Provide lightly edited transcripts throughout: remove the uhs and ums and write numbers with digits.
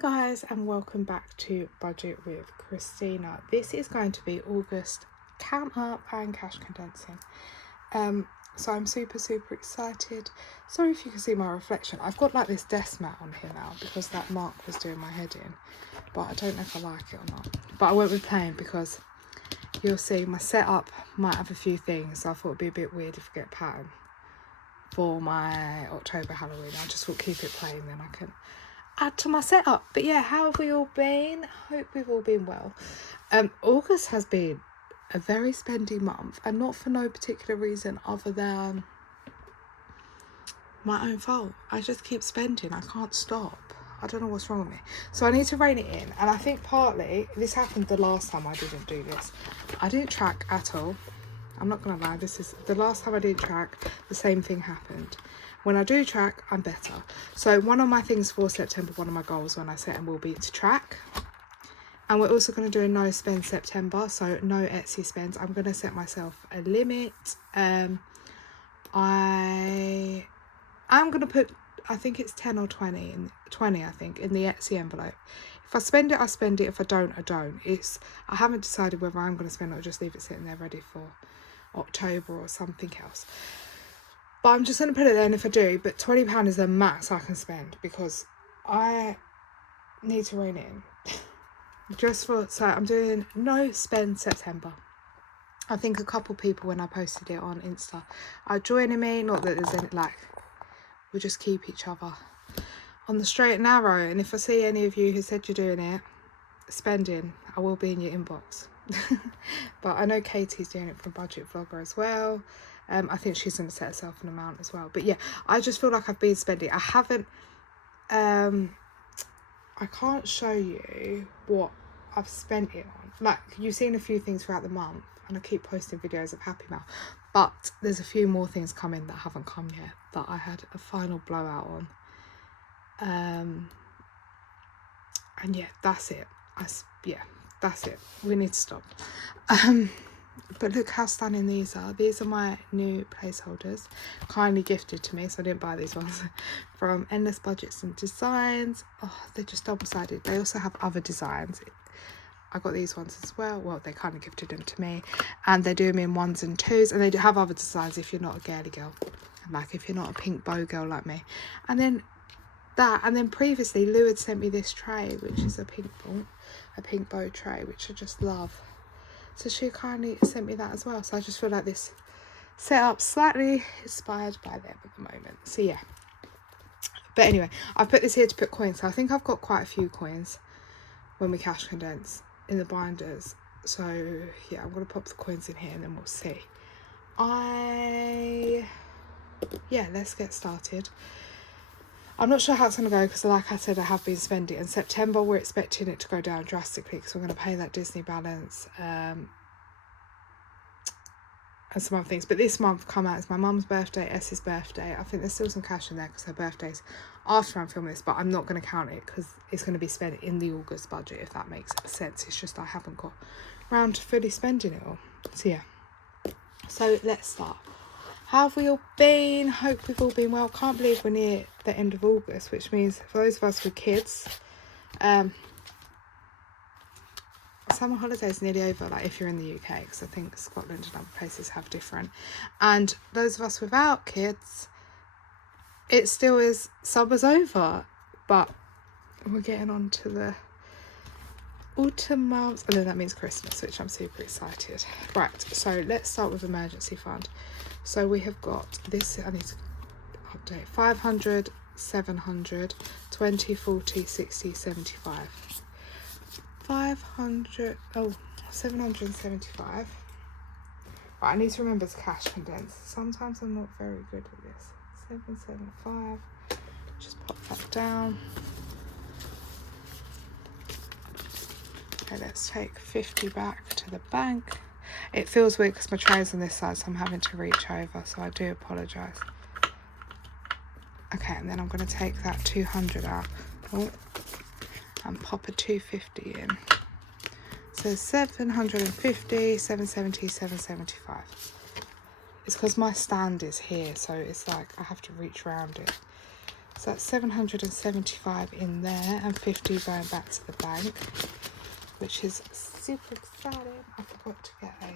Guys, and welcome back to Budget with Christina. This is going to be August count up and cash condensing. So I'm super excited. Sorry if you can see my reflection. I've got like this desk mat on here now because that Mark was doing my head in, but I don't know if I like it or not. But I won't be playing because you'll see my setup might have a few things, so I thought it'd be a bit weird if I get pattern for my October Halloween. I just thought keep it plain, then I can add to my setup. But yeah, how have we all been? Hope we've all been well. August has been a very spendy month, and not for no particular reason other than my own fault. I just keep spending. I can't stop. I don't know what's wrong with me. So I need to rein it in, and I think partly this happened the last time I didn't do this. I didn't track at all. I'm not gonna lie, this is the last time I didn't track, the same thing happened. When I do track, I'm better. So one of my things for September, one of my goals when I set them will be to track. And we're also going to do a no spend September, so no Etsy spends. I'm going to set myself a limit. I'm going to put, I think it's 10 or 20, 20 I think, in the Etsy envelope. If I spend it, I spend it. If I don't, I don't. I haven't decided whether I'm going to spend it or just leave it sitting there ready for October or something else. But I'm just going to put it there, and if I do, but £20 is the max I can spend because I need to rein it in. So I'm doing no spend September. I think a couple people when I posted it on Insta are joining me, not that there's any, we'll just keep each other on the straight and narrow. And if I see any of you who said you're doing it, spending, I will be in your inbox. But I know Katie's doing it for Budget Vlogger as well. I think she's going to set herself an amount as well. But yeah, I just feel like I've been spending. I haven't, I can't show you what I've spent it on. Like, you've seen a few things throughout the month, and I keep posting videos of Happy Mail. But there's a few more things coming that haven't come yet that I had a final blowout on. And yeah, that's it. That's it. We need to stop. But look how stunning these are. These are my new placeholders, kindly gifted to me, so I didn't buy these ones, from Endless Budgets and Designs. Oh, they're just double-sided. They also have other designs. I got these ones as well. Well, they kind of gifted them to me, and they do them in 1s and 2s, and they do have other designs if you're not a girly girl, like if you're not a pink bow girl like me. And then previously Lou had sent me this tray, which is a pink bow tray, which I just love. So she kindly sent me that as well. So I just feel like this setup slightly inspired by them at the moment. So yeah. But anyway, I've put this here to put coins. So I think I've got quite a few coins when we cash condense in the binders. So yeah, I'm going to pop the coins in here and then we'll see. Let's get started. I'm not sure how it's going to go because, like I said, I have been spending. In September, we're expecting it to go down drastically because we're going to pay that Disney balance and some other things. But this month come out, it's my mum's birthday, S's birthday. I think there's still some cash in there because her birthday's after I'm filming this, but I'm not going to count it because it's going to be spent in the August budget, if that makes sense. It's just I haven't got around to fully spending it all. So yeah. So let's start. How have we all been? Hope we've all been well. Can't believe we're near the end of August, which means for those of us with kids, summer holidays nearly over, like if you're in the UK, because I think Scotland and other places have different. And those of us without kids, it still is, summer's over, but we're getting on to the autumn months, and then that means Christmas, which I'm super excited. Right, so let's start with emergency fund. So we have got this, I need to update, 500, 700, 20, 40, 60, 75. 775. Right, I need to remember to cash condense. Sometimes I'm not very good at this. 775, just pop that down. Okay, let's take 50 back to the bank. It feels weird because my tray's on this side, so I'm having to reach over, so I do apologise. Okay, and then I'm going to take that 200 out and pop a 250 in. So 750, 770, 775. It's because my stand is here, so it's like I have to reach around it. So that's 775 in there and 50 going back to the bank, which is super exciting. I forgot to get a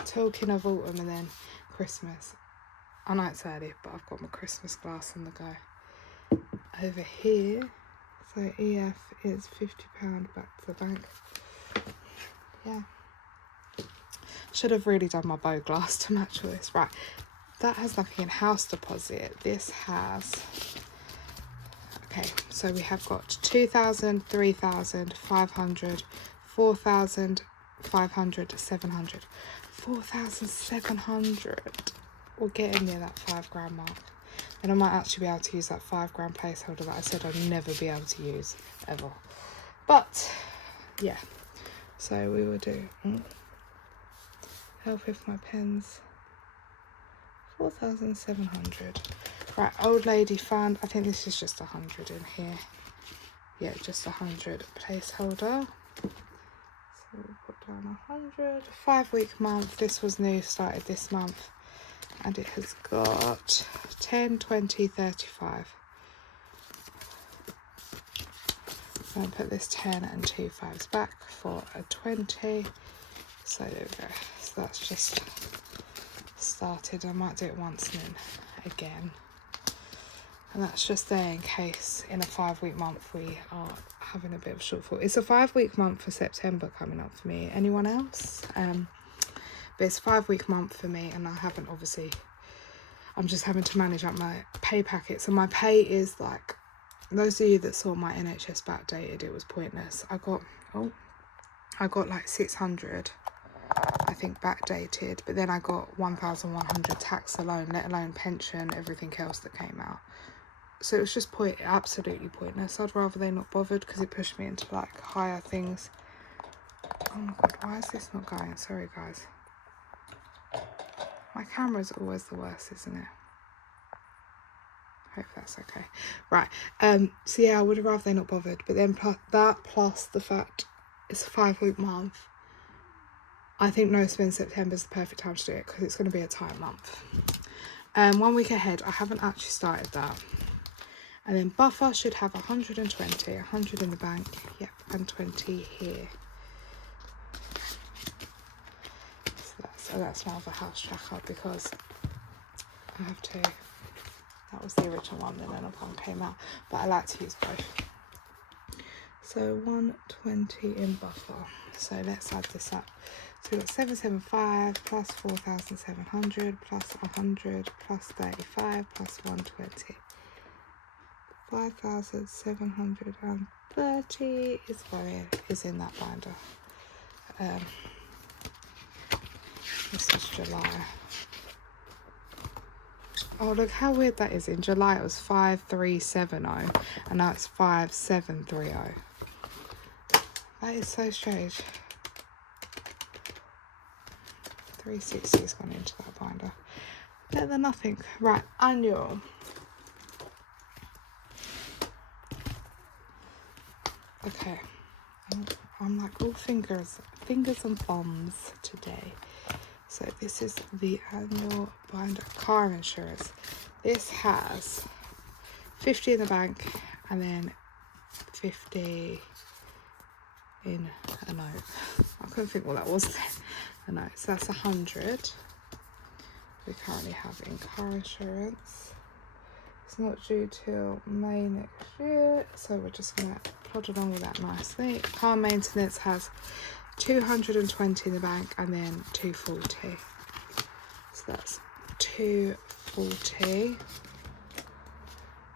talking of autumn and then Christmas. I know it's early, but I've got my Christmas glass on the go. Over here, so EF is £50 back to the bank. Yeah. Should have really done my bow glass to match with this. Right, that has nothing in house deposit. This has, okay, so we have got 2,000, 3,000, 500, 4,500, 700. 4,700. We're getting near that £5,000 mark. And I might actually be able to use that £5,000 placeholder that I said I'd never be able to use ever. But yeah, so we will do help with my pens. 4,700. Right, old lady fund. I think this is just 100 in here. Yeah, just 100 placeholder. So we'll put down 100. 5-week month. This was new, started this month. And it has got 10, 20, 35. So I'll put this 10 and 2 5s back for a 20. So there we go. So that's just started. I might do it once and then again. And that's just there in case in a 5-week month we are having a bit of shortfall. It's a 5-week month for September coming up for me. Anyone else? But it's a 5-week month for me, and I haven't obviously, I'm just having to manage up my pay packet. So my pay is like, those of you that saw my NHS backdated, it was pointless. I got like 600, I think, backdated, but then I got 1,100 tax alone, let alone pension, everything else that came out. So it was just absolutely pointless. I'd rather they not bothered, because it pushed me into like higher things. Oh my god, why is this not going? Sorry guys. My camera's always the worst, isn't it? Hope that's okay. Right. So yeah, I would have rather they not bothered. But then plus the fact it's a 5-week month. I think no spend September is the perfect time to do it, because it's going to be a tight month. 1 week ahead, I haven't actually started that. And then buffer should have 120, 100 in the bank. Yep, and 20 here. So that's my other house tracker, because I have to, that was the original one, and then another one came out, but I like to use both. So 120 in buffer. So let's add this up. So we've got 775 plus 4,700 plus 100 plus 35 plus 120. 5,730 is in that binder. This is July. Oh, look how weird that is. In July it was 5,370 and now it's 5,730. That is so strange. 360 has gone into that binder. Better than nothing. Right, annual. Okay. I'm like all fingers and thumbs today. So this is the annual binder. Car insurance. This has 50 in the bank and then 50 in a note. I couldn't think what that was then. A note. So that's 100 we currently have in car insurance. It's not due till May next year, so we're just going to plod along with that nicely. Car maintenance has 220 in the bank and then 240. So that's 240.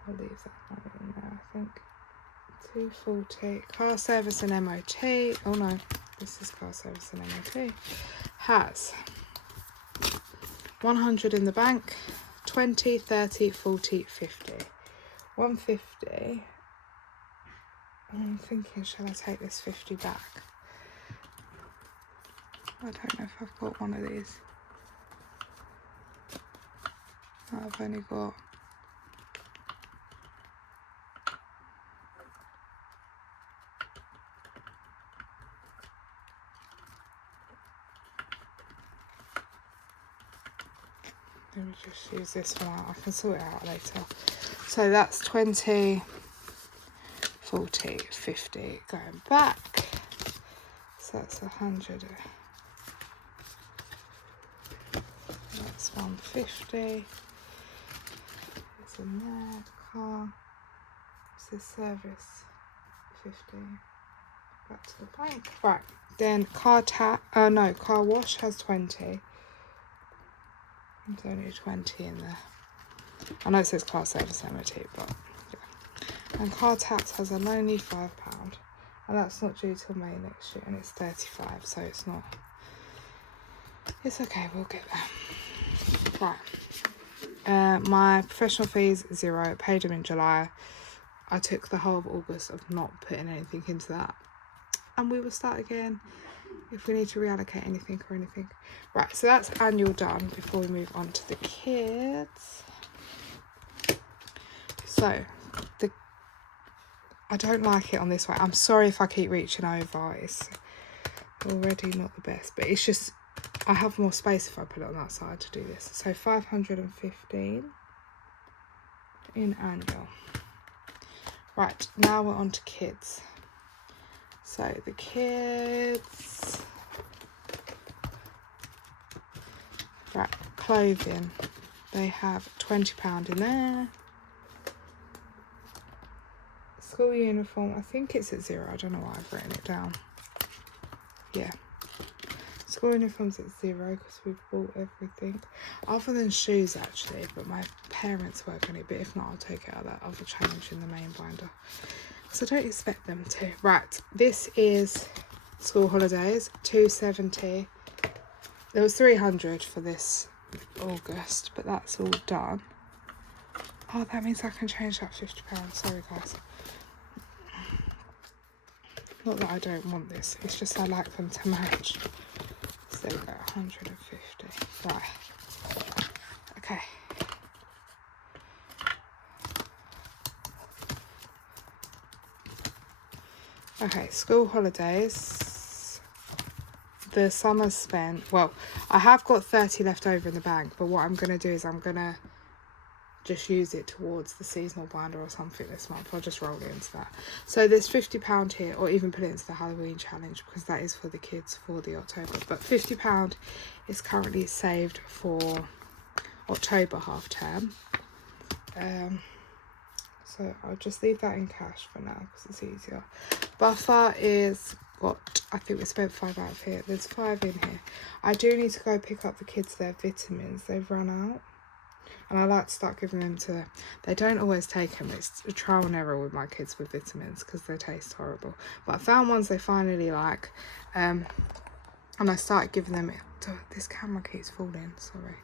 I'll leave that one in there, I think. 240. Car service and MOT. Oh no, this is car service and MOT. Has 100 in the bank, 20, 30, 40, 50. 150. I'm thinking, shall I take this 50 back? I don't know if I've got one of these. No, I've only got Let me just use this one out. I can sort it out later. So that's 20, 40, 50 going back. So that's 100. That's 150. It's in there. Car. What's this service? 50. Back to the bank. Right. Then car wash has 20. There's only 20 in there. I know it says car service MOT, but yeah. And car tax has a lonely £5. And that's not due till May next year, and it's 35, so it's not. It's okay, we'll get there. Right. My professional fees, 0. Paid them in July. I took the whole of August of not putting anything into that. And we will start again if we need to reallocate anything or anything. Right, so that's annual done before we move on to the kids. So, I don't like it on this way. I'm sorry if I keep reaching over. It's already not the best, but it's just, I have more space if I put it on that side to do this. So 515 in annual. Right, now we're on to kids. So the kids, right, clothing, they have £20 in there. School uniform, I think it's at 0. I don't know why I've written it down. Yeah. School uniform's at 0 because we've bought everything. Other than shoes, actually. But my parents work on it. But if not, I'll take it out of that other change in the main binder. Because I don't expect them to. Right. This is school holidays. 270. There was 300 for this August. But that's all done. Oh, that means I can change that £50. Sorry, guys. Not that I don't want this, it's just I like them to match. So there we go, 150. Right. Okay. Okay, school holidays. The summer's spent. Well, I have got 30 left over in the bank, but what I'm going to do is I'm going to just use it towards the seasonal binder or something this month. I'll just roll it into that. So there's £50 here, or even put it into the Halloween challenge because that is for the kids for the October. But £50 is currently saved for October half term. So I'll just leave that in cash for now because it's easier. Buffer is what I think we spent 5 out of here. There's 5 in here. I do need to go pick up the kids their vitamins. They've run out. And I like to start giving them to them. They don't always take them. It's a trial and error with my kids with vitamins because they taste horrible. But I found ones they finally like. And I started giving them... This camera keeps falling, sorry.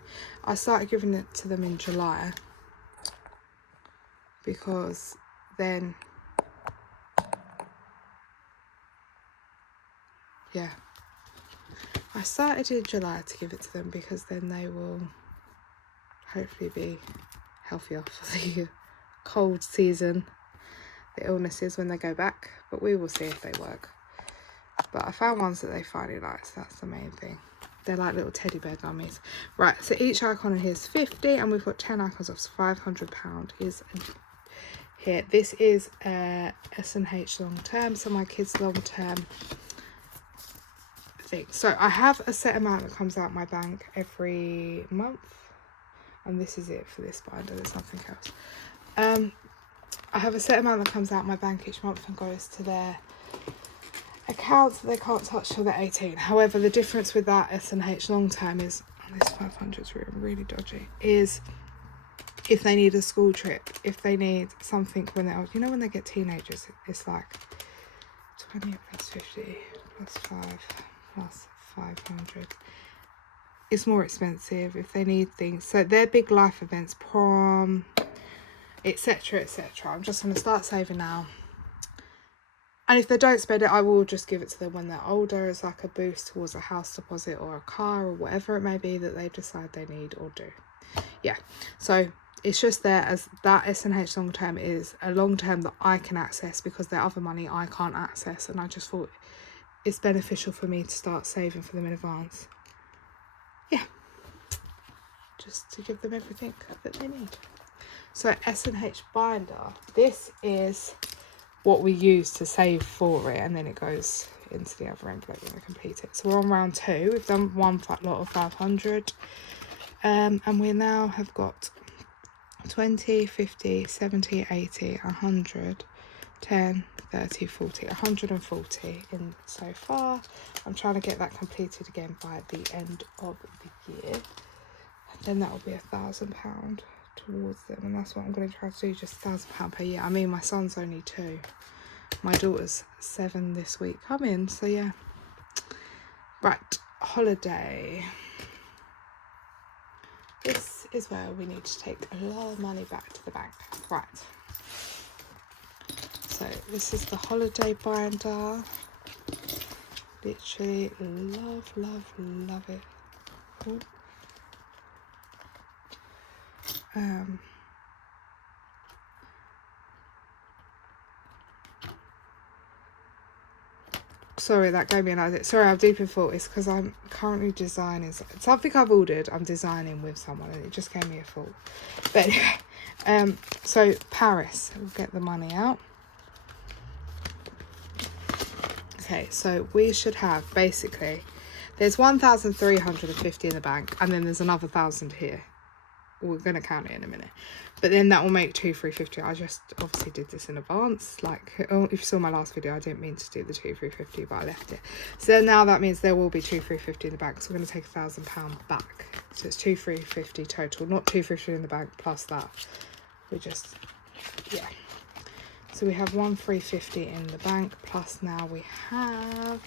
I started giving it to them in July. Because then... Yeah. I started in July to give it to them because then they will... hopefully be healthier for the cold season, the illnesses when they go back, but we will see if they work. But I found ones that they finally like, so that's the main thing. They're like little teddy bear gummies. Right, so each icon in here is 50 and we've got 10 icons off, so £500 is here. This is S&H long term, so my kids long term thing. So I have a set amount that comes out my bank every month. And this is it for this binder, there's nothing else. I have a set amount that comes out my bank each month and goes to their accounts that they can't touch till they're 18. However, the difference with that S&H long term is, oh, this 500 is really dodgy, is if they need a school trip, if they need something when they're old. You know when they get teenagers, it's like 20 plus 50 plus 5 plus 500. It's more expensive if they need things. So they're big life events, prom, etc, etc. I'm just going to start saving now. And if they don't spend it, I will just give it to them when they're older as like a boost towards a house deposit or a car or whatever it may be that they decide they need or do. Yeah, so it's just there as that S&H long term is a long term that I can access because their other money I can't access. And I just thought it's beneficial for me to start saving for them in advance. Yeah, just to give them everything that they need. So S&H binder, this is what we use to save for it, and then it goes into the other envelope when we complete it. So we're on round 2. We've done one fat lot of 500, and we now have got 20, 50, 70, 80, 100, 10, 30, 40, 140 in so far. I'm trying to get that completed again by the end of the year, and then that will be £1,000 towards them, and that's what I'm going to try to do, just £1,000 per year. I mean, my son's only 2, my daughter's 7 this week coming, so yeah. Right, holiday. This is where we need to take a lot of money back to the bank. Right, so this is the holiday binder. Literally love, love, love it. Ooh. Sorry, that gave me an idea. Sorry, I'm deep in thought. It's because I'm currently designing something I've ordered. I'm designing with someone, and it just gave me a thought. But anyway, so Paris, we'll get the money out. Okay, so we should have, basically, there's 1,350 in the bank, and then there's another 1,000 here. We're going to count it in a minute, but then that will make 2,350. I just obviously did this in advance, like, if you saw my last video, I didn't mean to do the 2,350, but I left it. So then now that means there will be 2,350 in the bank, so we're going to take £1,000 back, so it's 2,350 total, not 2,350 in the bank plus that. We just, yeah, so we have 1,350 in the bank, plus now we have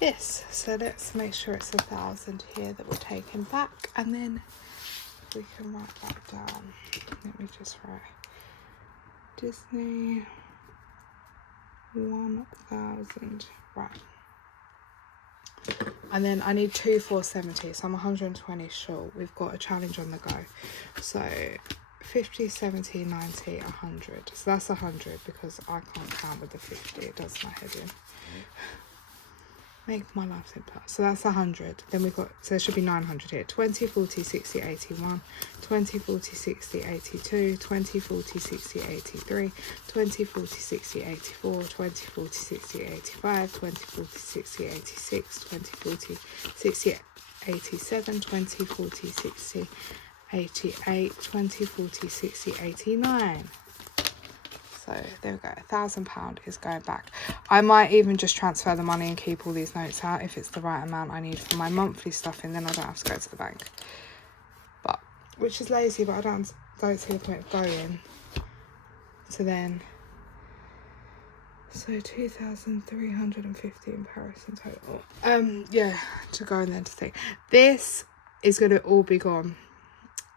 this. So let's make sure it's 1,000 here that we're taking back, and then we can write that down. Let me just write Disney 1,000. Right. And then I need 2,470, so I'm 120 short. We've got a challenge on the go. So 50, 70, 90, 100. So that's 100 because I can't count with the 50. It does my head in. Make my life simpler. So that's 100. Then we've got, so there should be 900 here. 20, 40, 60, 81, 20, 40, 60, 82, 20, 40, 60, 83, 20, 40, 60, 84, 20, 40, 60, 85, 20, 40, 60, 86, 20, 40, 60, 87, 20, 40, 60, 88, 20, 40, 60, 89. So there we go, £1,000 is going back. I might even just transfer the money and keep all these notes out if it's the right amount I need for my monthly stuff, and then I don't have to go to the bank. But, which is lazy, but I don't see the point of going. So then, so 2,350 in Paris in total. Yeah, to go and then to think. This is going to all be gone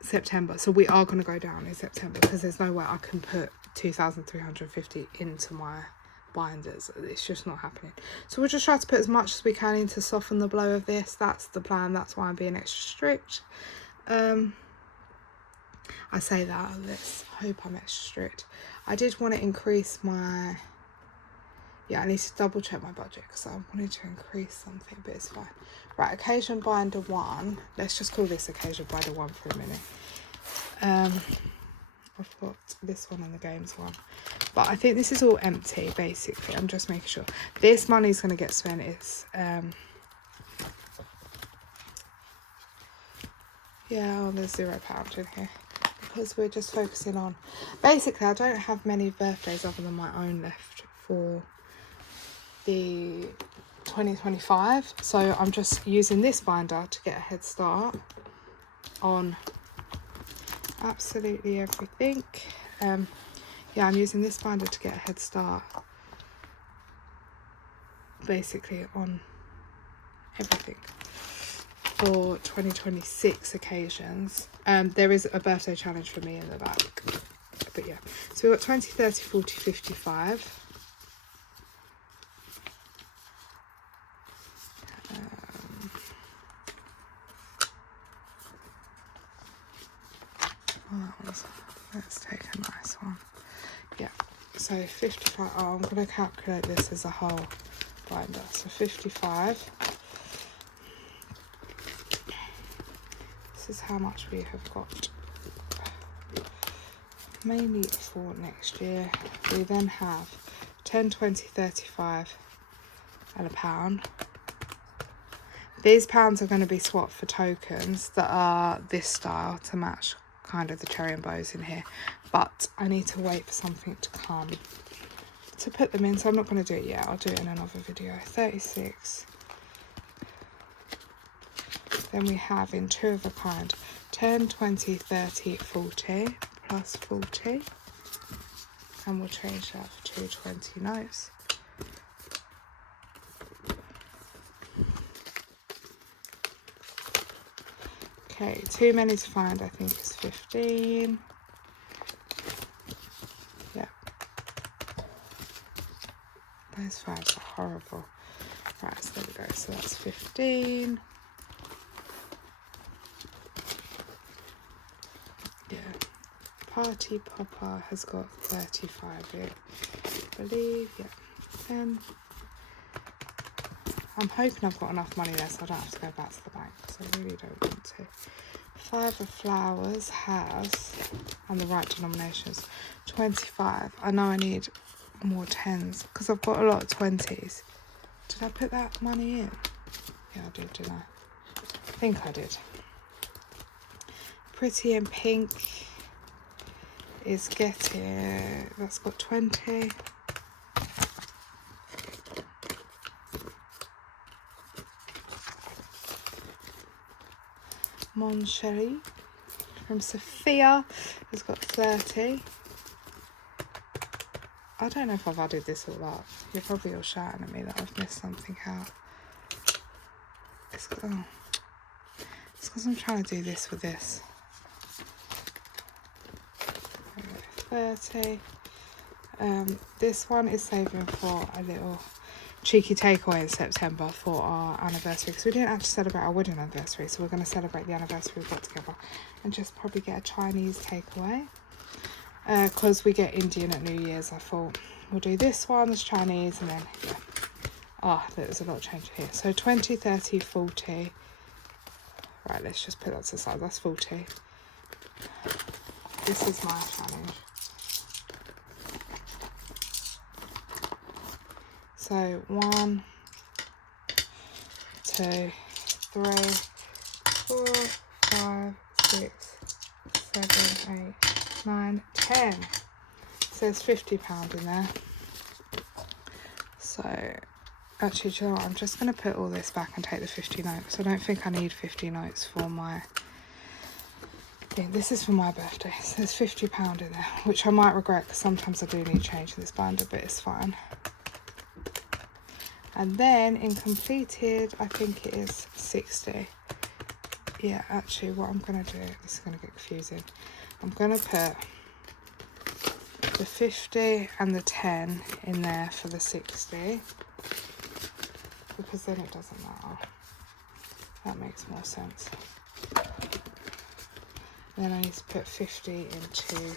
September, so we are going to go down in September because there's no way I can put 2,350 into my binders. It's just not happening. So we'll just try to put as much as we can in to soften the blow of this. That's the plan. That's why I'm being extra strict. I say that, let's hope I'm extra strict. I did want to increase my, yeah, I need to double check my budget because I wanted to increase something, but it's fine. Right, occasion binder 1. Let's just call this occasion binder 1 for a minute. I've got this one and the games one, but I think this is all empty basically. I'm just making sure this money's going to get spent. It's yeah, oh, there's £0 in here because we're just focusing on, basically I don't have many birthdays other than my own left for the 2025, so I'm just using this binder to get a head start on absolutely everything. Yeah, I'm using this binder to get a head start basically on everything for 2026 occasions. There is a birthday challenge for me in the back, but yeah, so we've got 20, 30, 40, 55. Let's take a nice one. Yeah, so 55. Oh, I'm going to calculate this as a whole binder. So 55. This is how much we have got mainly for next year. We then have 10, 20, 35 and a pound. These pounds are going to be swapped for tokens that are this style to match kind of the cherry and bows in here, but I need to wait for something to come to put them in, so I'm not going to do it yet. I'll do it in another video. 36. Then we have in two of a kind 10, 20, 30, 40 plus 40, and we'll change that for 2 20 notes. Okay, too many to find, I think is 15. Yeah. Those fives are horrible. Right, so there we go. So that's 15. Yeah. Party Popper has got 35 in, I believe. Yeah. 10. I'm hoping I've got enough money there so I don't have to go back to the bank, because I really don't want to. 5 of flowers has, and the right denominations, 25. I know I need more 10s because I've got a lot of 20s. Did I put that money in? Yeah, I did, didn't I? I think I did. Pretty in Pink is getting, that's got 20. Mon Chéri from Sophia has got 30. I don't know if I've added this all up. You're probably all shouting at me that I've missed something out. It's because I'm trying to do this with this. 30. This one is saving for a little cheeky takeaway in September for our anniversary, because we didn't actually celebrate our wedding anniversary, so we're going to celebrate the anniversary we got together and just probably get a Chinese takeaway, because we get Indian at New Year's. I thought we'll do this one as Chinese, and then there's a lot of change here. So 20, 30, 40. Right, let's just put that to the side. That's 40. This is my challenge. So 1, 2, 3, 4, 5, 6, 7, 8, 9, 10. So there's £50 in there. So actually, do you know what? I'm just going to put all this back and take the 50 notes. I don't think I need 50 notes for my thing. This is for my birthday. So there's £50 in there, which I might regret because sometimes I do need change in this binder, but it's fine. And then in completed, I think it is 60. Yeah, actually what I'm going to do, this is going to get confusing. I'm going to put the 50 and the 10 in there for the 60. Because then it doesn't matter. That makes more sense. And then I need to put 50 into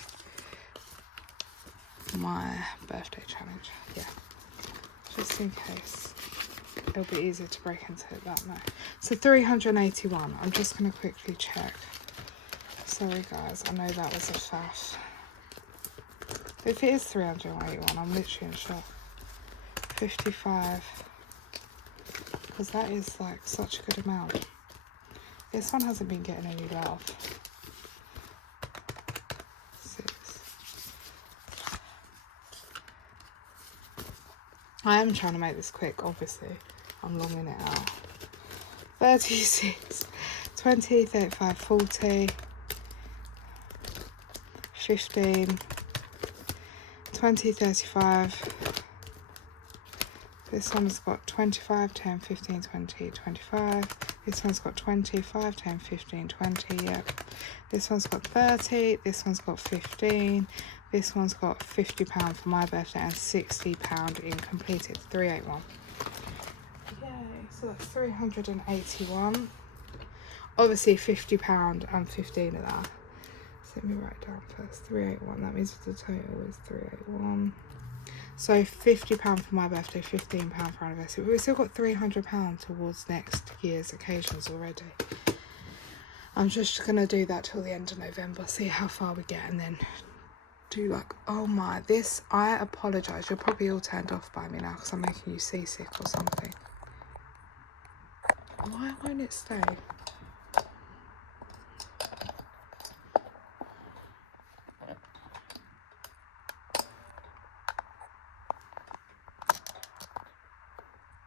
my birthday challenge. Yeah. Just in case. It'll be easier to break into it that way. So 381. I'm just going to quickly check. Sorry guys, I know that was a faff. If it is 381, I'm literally in shock. 55. Because that is like such a good amount. This one hasn't been getting any love. 6. I am trying to make this quick, obviously. I'm longing it out. 36, 20, 35, 40, 15, 20, 35. This one's got 25, 10, 15, 20, 25. This one's got 25, 10, 15, 20, yep. This one's got 30, this one's got 15. This one's got £50 for my birthday and £60 in completed. 381. Yay, so that's 381. Obviously £50 and 15 of that. So let me write it down first. 381. That means the total is 381. So £50 for my birthday, £15 for anniversary. We've still got £300 towards next year's occasions already. I'm just going to do that till the end of November, see how far we get, and then do like, oh my, this, I apologise, you're probably all turned off by me now because I'm making you seasick or something. Why won't it stay?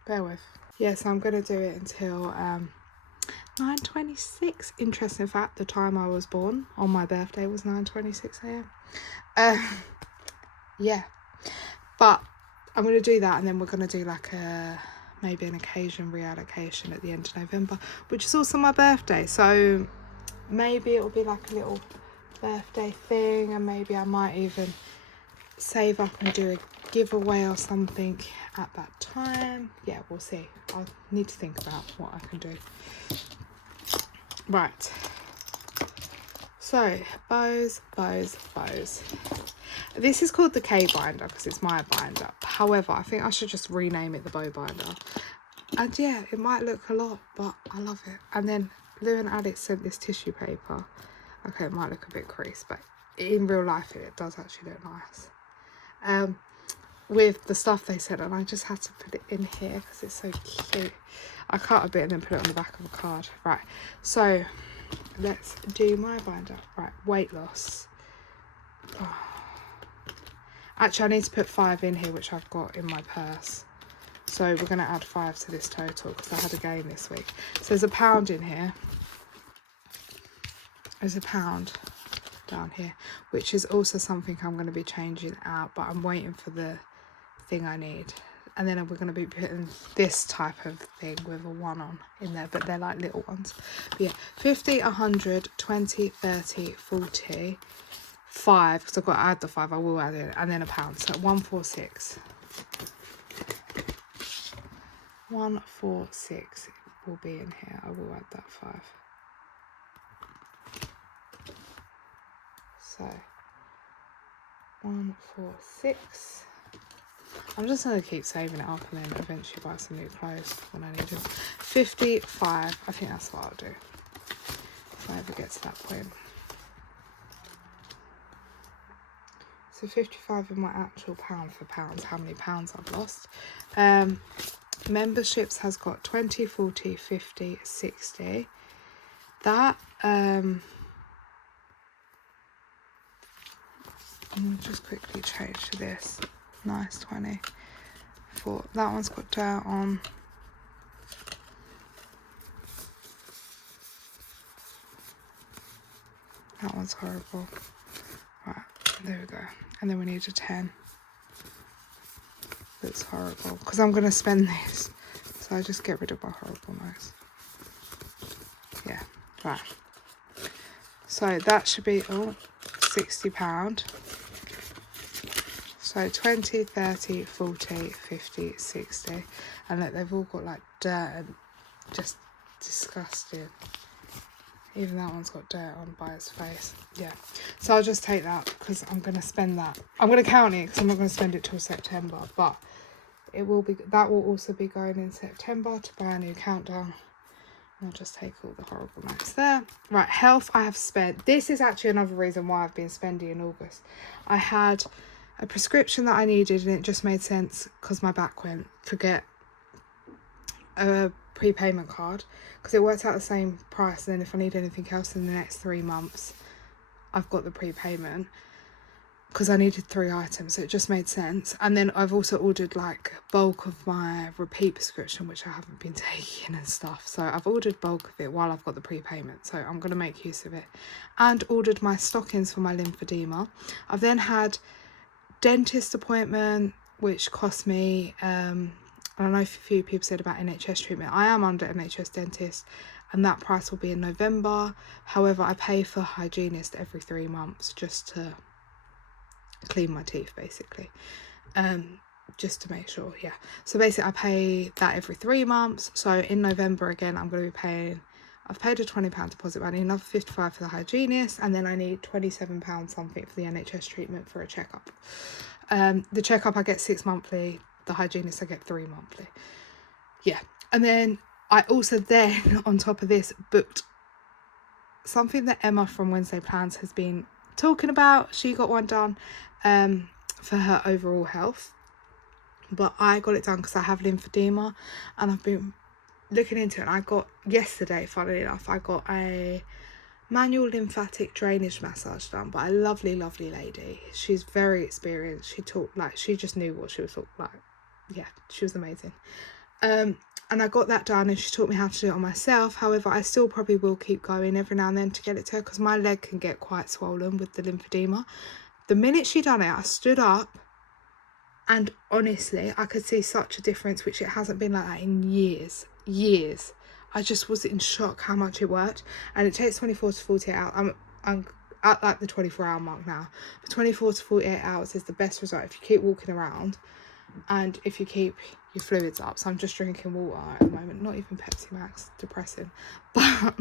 Bear with. Yes, I'm going to do it until 9:26. Interesting fact, the time I was born on my birthday was 9:26 a.m. Yeah, but I'm going to do that, and then we're going to do like maybe an occasion reallocation at the end of November, which is also my birthday, so maybe it'll be like a little birthday thing, and maybe I might even save up and do a giveaway or something at that time. Yeah, we'll see. I'll need to think about what I can do. Right, so bows. This is called the K binder because it's my binder. However, I think I should just rename it the bow binder. And yeah, it might look a lot, but I love it. And then Lou and Alex sent this tissue paper. Okay, it might look a bit creased, but in real life it does actually look nice. With the stuff they sent, and I just had to put it in here because it's so cute. I cut a bit and then put it on the back of a card. Right, so let's do my binder. Right, weight loss. Oh. Actually, I need to put 5 in here, which I've got in my purse. So we're going to add 5 to this total because I had a gain this week. So there's £1 in here. There's £1 down here, which is also something I'm going to be changing out, but I'm waiting for the thing I need. And then we're going to be putting this type of thing with a 1 on in there, but they're like little ones. But yeah, 50, 100, 20, 30, 40, 5, because I've got to add the 5, I will add it, and then £1. So 146. 146 will be in here. I will add that 5. So 146. I'm just going to keep saving it up and then eventually buy some new clothes when I need them. 55. I think that's what I'll do if I ever get to that point. So 55 in my actual pound for pounds, how many pounds I've lost. Memberships has got 20, 40, 50, 60. That, I'll just quickly change to this. Nice 20. That one's got dirt on. That one's horrible. Right, there we go. And then we need a 10. That's horrible because I'm going to spend this. So I just get rid of my horrible nose. Yeah, right. So that should be £60. So 20, 30, 40, 50, 60. And look, they've all got like dirt and just disgusting. Even that one's got dirt on by its face. Yeah. So I'll just take that because I'm going to spend that. I'm going to count it because I'm not going to spend it till September. But it will be, that will also be going in September to buy a new countdown. I'll just take all the horrible notes there. Right, health I have spent. This is actually another reason why I've been spending in August. I had a prescription that I needed and it just made sense because my back went to get a prepayment card because it works out the same price, and then if I need anything else in the next 3 months I've got the prepayment because I needed 3 items, so it just made sense. And then I've also ordered like bulk of my repeat prescription, which I haven't been taking and stuff, so I've ordered bulk of it while I've got the prepayment, so I'm going to make use of it. And ordered my stockings for my lymphedema. I've then had dentist appointment which cost me I know a few people said about NHS treatment. I am under NHS dentist and that price will be in November. However, I pay for hygienist every 3 months just to clean my teeth basically, just to make sure. Yeah, so basically I pay that every 3 months. So in November again I'm going to be paying, I've paid a £20 deposit, but I need another 55 for the hygienist, and then I need £27 something for the NHS treatment for a checkup. The checkup I get 6 monthly, the hygienist I get 3 monthly. Yeah, and then I also then on top of this booked something that Emma from Wednesday Plans has been talking about. She got one done for her overall health, but I got it done because I have lymphedema, and I've been looking into it. And I got yesterday, funnily enough, I got a manual lymphatic drainage massage done by a lovely lady. She's very experienced. She talked like she just knew what she was talking like. Yeah, she was amazing. And I got that done, and she taught me how to do it on myself. However, I still probably will keep going every now and then to get it to her, because my leg can get quite swollen with the lymphedema. The minute she done it, I stood up, and honestly, I could see such a difference, which it hasn't been like that in years. I just was in shock how much it worked. And it takes 24 to 48 hours. I'm at like the 24-hour mark now. But 24 to 48 hours is the best result if you keep walking around and if you keep your fluids up. So I'm just drinking water at the moment, not even Pepsi Max, depressing. But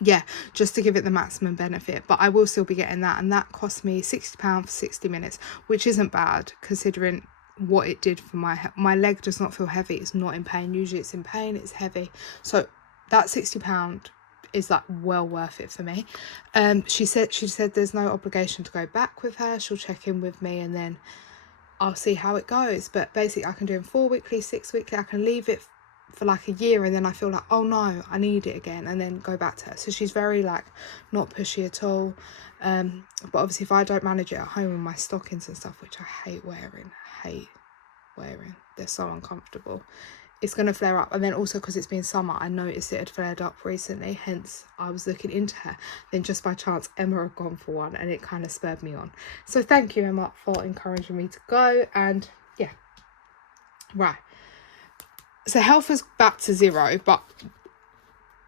yeah, just to give it the maximum benefit. But I will still be getting that, and that cost me £60 for 60 minutes, which isn't bad considering what it did for my leg. Does not feel heavy, it's not in pain. Usually it's in pain, it's heavy. So that £60 is like well worth it for me. She said there's no obligation to go back with her. She'll check in with me, and then I'll see how it goes. But basically I can do them 4 weekly, 6 weekly. I can leave it for like a year, and then I feel like, oh no, I need it again, and then go back to her. So she's very like not pushy at all. But obviously if I don't manage it at home with my stockings and stuff, which I hate wearing, they're so uncomfortable, it's going to flare up. And then also because it's been summer, I noticed it had flared up recently, hence I was looking into her. Then just by chance Emma had gone for one, and it kind of spurred me on. So thank you, Emma, for encouraging me to go. And yeah, right, so health is back to 0, but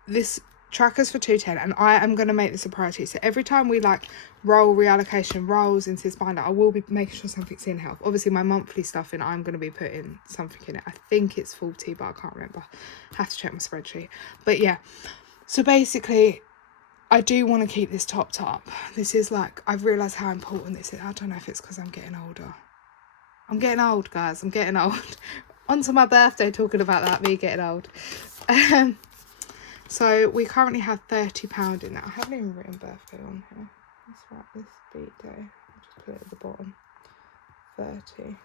this tracker's for 210, and I am going to make this a priority. So every time we like roll reallocation rolls into this binder, I will be making sure something's in health. Obviously my monthly stuff in, I'm going to be putting something in it. I think it's 40, but I can't remember. I have to check my spreadsheet. But yeah, so basically I do want to keep this topped up. This is like, I've realised how important this is. I don't know if it's because I'm getting older. I'm getting old, guys. I'm getting old. On to my birthday, talking about that, me getting old. So we currently have £30 in that. I haven't even written birthday on here. Let's write this beat day. I'll just put it at the bottom. 30.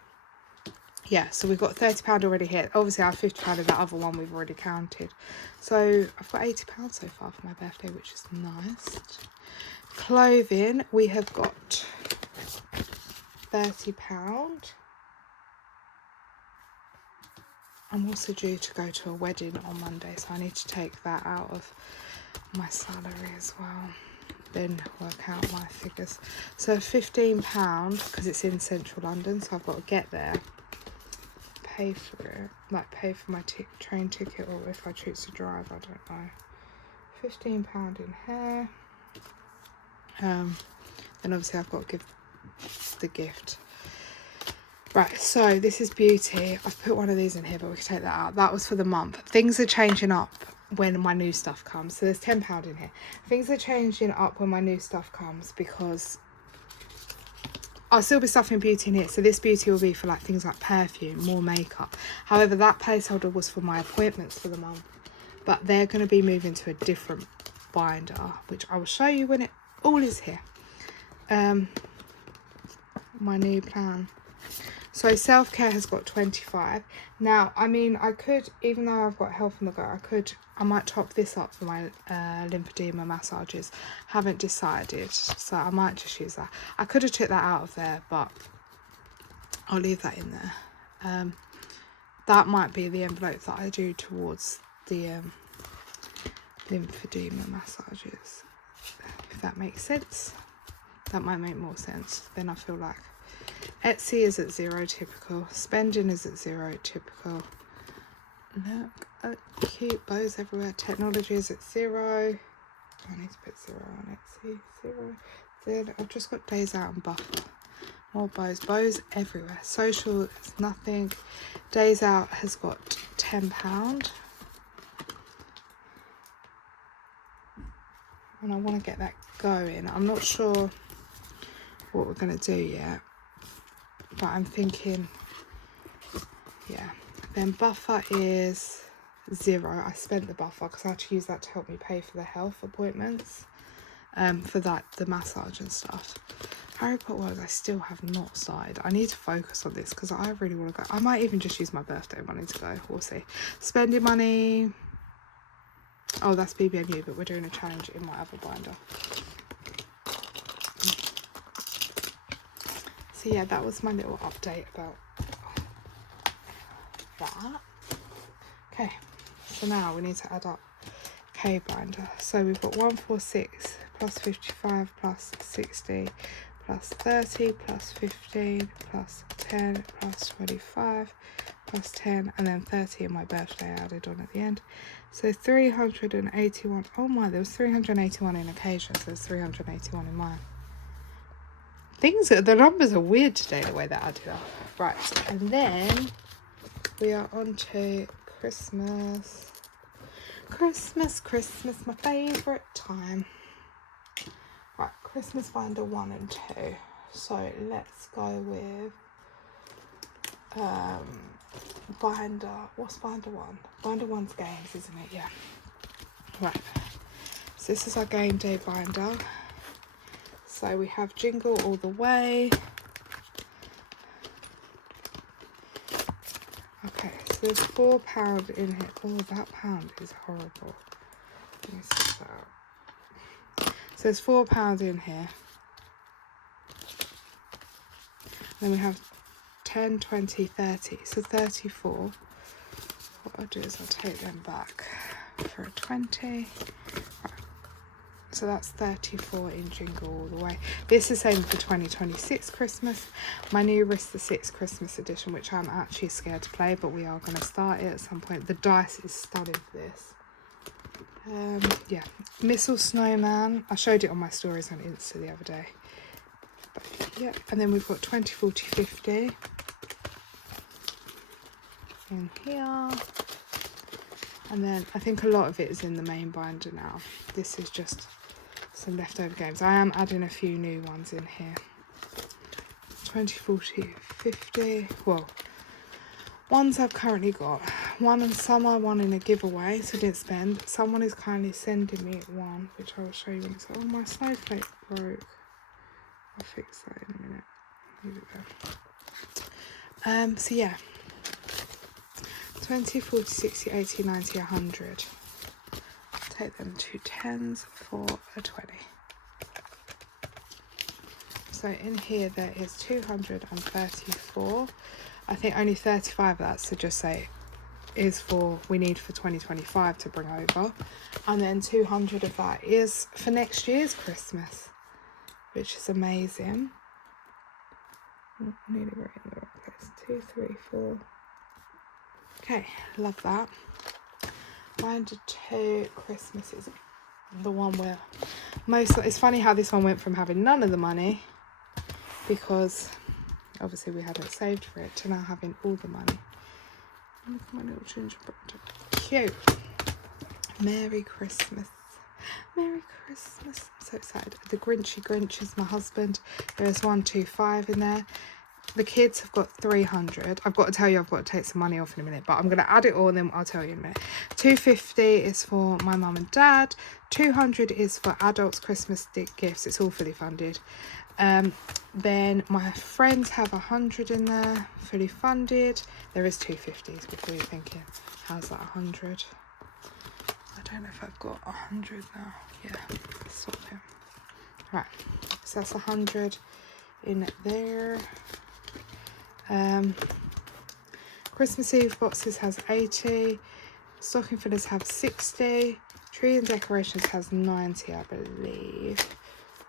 Yeah, so we've got £30 already here. Obviously I have £50 in that other one we've already counted. So I've got £80 so far for my birthday, which is nice. Clothing, we have got £30. I'm also due to go to a wedding on Monday, so I need to take that out of my salary as well. Then work out my figures. So £15, because it's in central London, so I've got to get there, pay for it, like pay for my train ticket, or if I choose to drive, I don't know. £15 in hair. Then obviously I've got to give the gift. Right, so this is beauty. I've put one of these in here, but we can take that out. That was for the month. Things are changing up when my new stuff comes. So there's £10 in here. Things are changing up when my new stuff comes, because I'll still be stuffing beauty in here. So this beauty will be for like things like perfume, more makeup. However, that placeholder was for my appointments for the month. But they're going to be moving to a different binder, which I will show you when it all is here. My new plan. So self-care has got 25. Now, I mean, I could, even though I've got health on the go, I might top this up for my lymphedema massages. Haven't decided, so I might just use that. I could have took that out of there, but I'll leave that in there. That might be the envelope that I do towards the lymphedema massages, if that makes sense. That might make more sense. Then I feel like Etsy is at 0, typical. Spending is at 0, typical. Look at cute bows everywhere. Technology is at 0. I need to put 0 on Etsy. 0. Then I've just got days out and buffer. More bows. Bows everywhere. Social is nothing. Days out has got £10. And I want to get that going. I'm not sure what we're going to do yet. But I'm thinking, yeah. Then buffer is 0. I spent the buffer because I had to use that to help me pay for the health appointments, for that, the massage and stuff. Harry Potter World I still have not started. I need to focus on this because I really want to go. I might even just use my birthday money to go. We'll see. Spending money. Oh, that's BBMU, but we're doing a challenge in my other binder. So yeah, that was my little update about that. Okay, so now we need to add up K binder. So we've got 146 plus 55 plus 60 plus 30 plus 15 plus 10 plus 25 plus 10 and then 30 and my birthday added on at the end. So 381. Oh my, there was 381 in occasion, so there's 381 in mine. The numbers are weird today, the way they're added up. Right, and then we are on to Christmas. Christmas, my favourite time. Right, Christmas binder 1 and 2. So let's go with binder. What's binder 1? Binder 1's games, isn't it? Yeah. Right. So this is our game day binder. So we have Jingle All the Way. Okay, so there's £4 in here. Oh, that pound is horrible. Let me switch that out. So there's £4 in here. Then we have 10, 20, 30. So 34. What I'll do is I'll take them back for a 20. Right. So that's 34 in Jingle All the Way. This is the same for 2026 Christmas. My new Risk the Six Christmas edition, which I'm actually scared to play, but we are going to start it at some point. The dice is stunning for this. Yeah, Missile Snowman. I showed it on my stories on Insta the other day. But, yeah, and then we've got 20, 40, 50 in here. And then I think a lot of it is in the main binder now. This is just some leftover games. I am adding a few new ones in here. 20, 40, 50. Well, ones I've currently got. One in summer, one in a giveaway, so I didn't spend. Someone is kindly sending me one, which I will show you when it's... Oh, my snowflake broke. I'll fix that in a minute. Leave it there. So yeah. 20, 40, 60, 80, 90, 100. Take them 2 10s for a 20. So in here there is 234. I think only 35 of that, so just say is for we need for 2025 to bring over, and then 200 of that is for next year's Christmas, which is amazing. Nearly right in the right place. 2, 3, 4. Okay, love that. Binder 2 Christmas is the one where most... It's funny how this one went from having none of the money, because obviously we hadn't saved for it, to now having all the money. Look at my little gingerbread. Cute. Merry Christmas. Merry Christmas. I'm so excited. The Grinchy Grinch is my husband. There's 125 in there. The kids have got 300. I've got to tell you, I've got to take some money off in a minute, but I'm going to add it all and then I'll tell you in a minute. 250 is for my mum and dad. 200 is for adults' Christmas gifts. It's all fully funded. Then my friends have 100 in there, fully funded. There is 250s before you're thinking, how's that 100? I don't know if I've got 100 now. Yeah, swap it. Right, so that's 100 in there. Christmas Eve boxes has 80. Stocking fillers have 60. Tree and decorations has 90, I believe.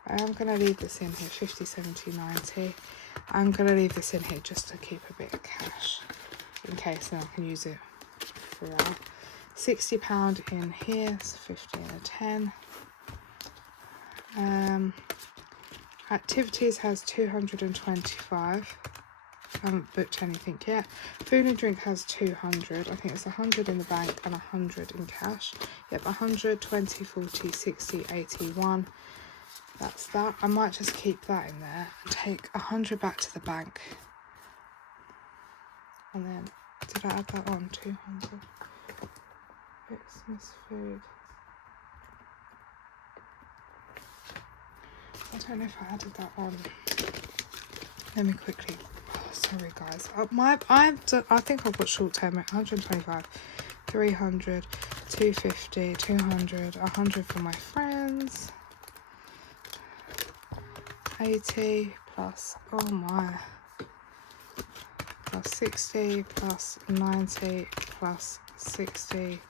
I'm going to leave this in here, 50, 70, 90. I'm going to leave this in here just to keep a bit of cash in case then I can use it throughout. £60 in here, so 50 and a 10. Activities has 225. I haven't booked anything yet. Food and drink has 200. I think it's 100 in the bank and 100 in cash. Yep, 100, 20, 40, 60, 81. That's that. I might just keep that in there and take 100 back to the bank. And then, did I add that on? 200. Xmas food. I don't know if I added that on. Let me quickly. Oh, sorry guys. I think I've got short term. 125, 300, 250, 200, 100 for my friends. 80 plus. Oh my. Plus 60 plus 90 plus 60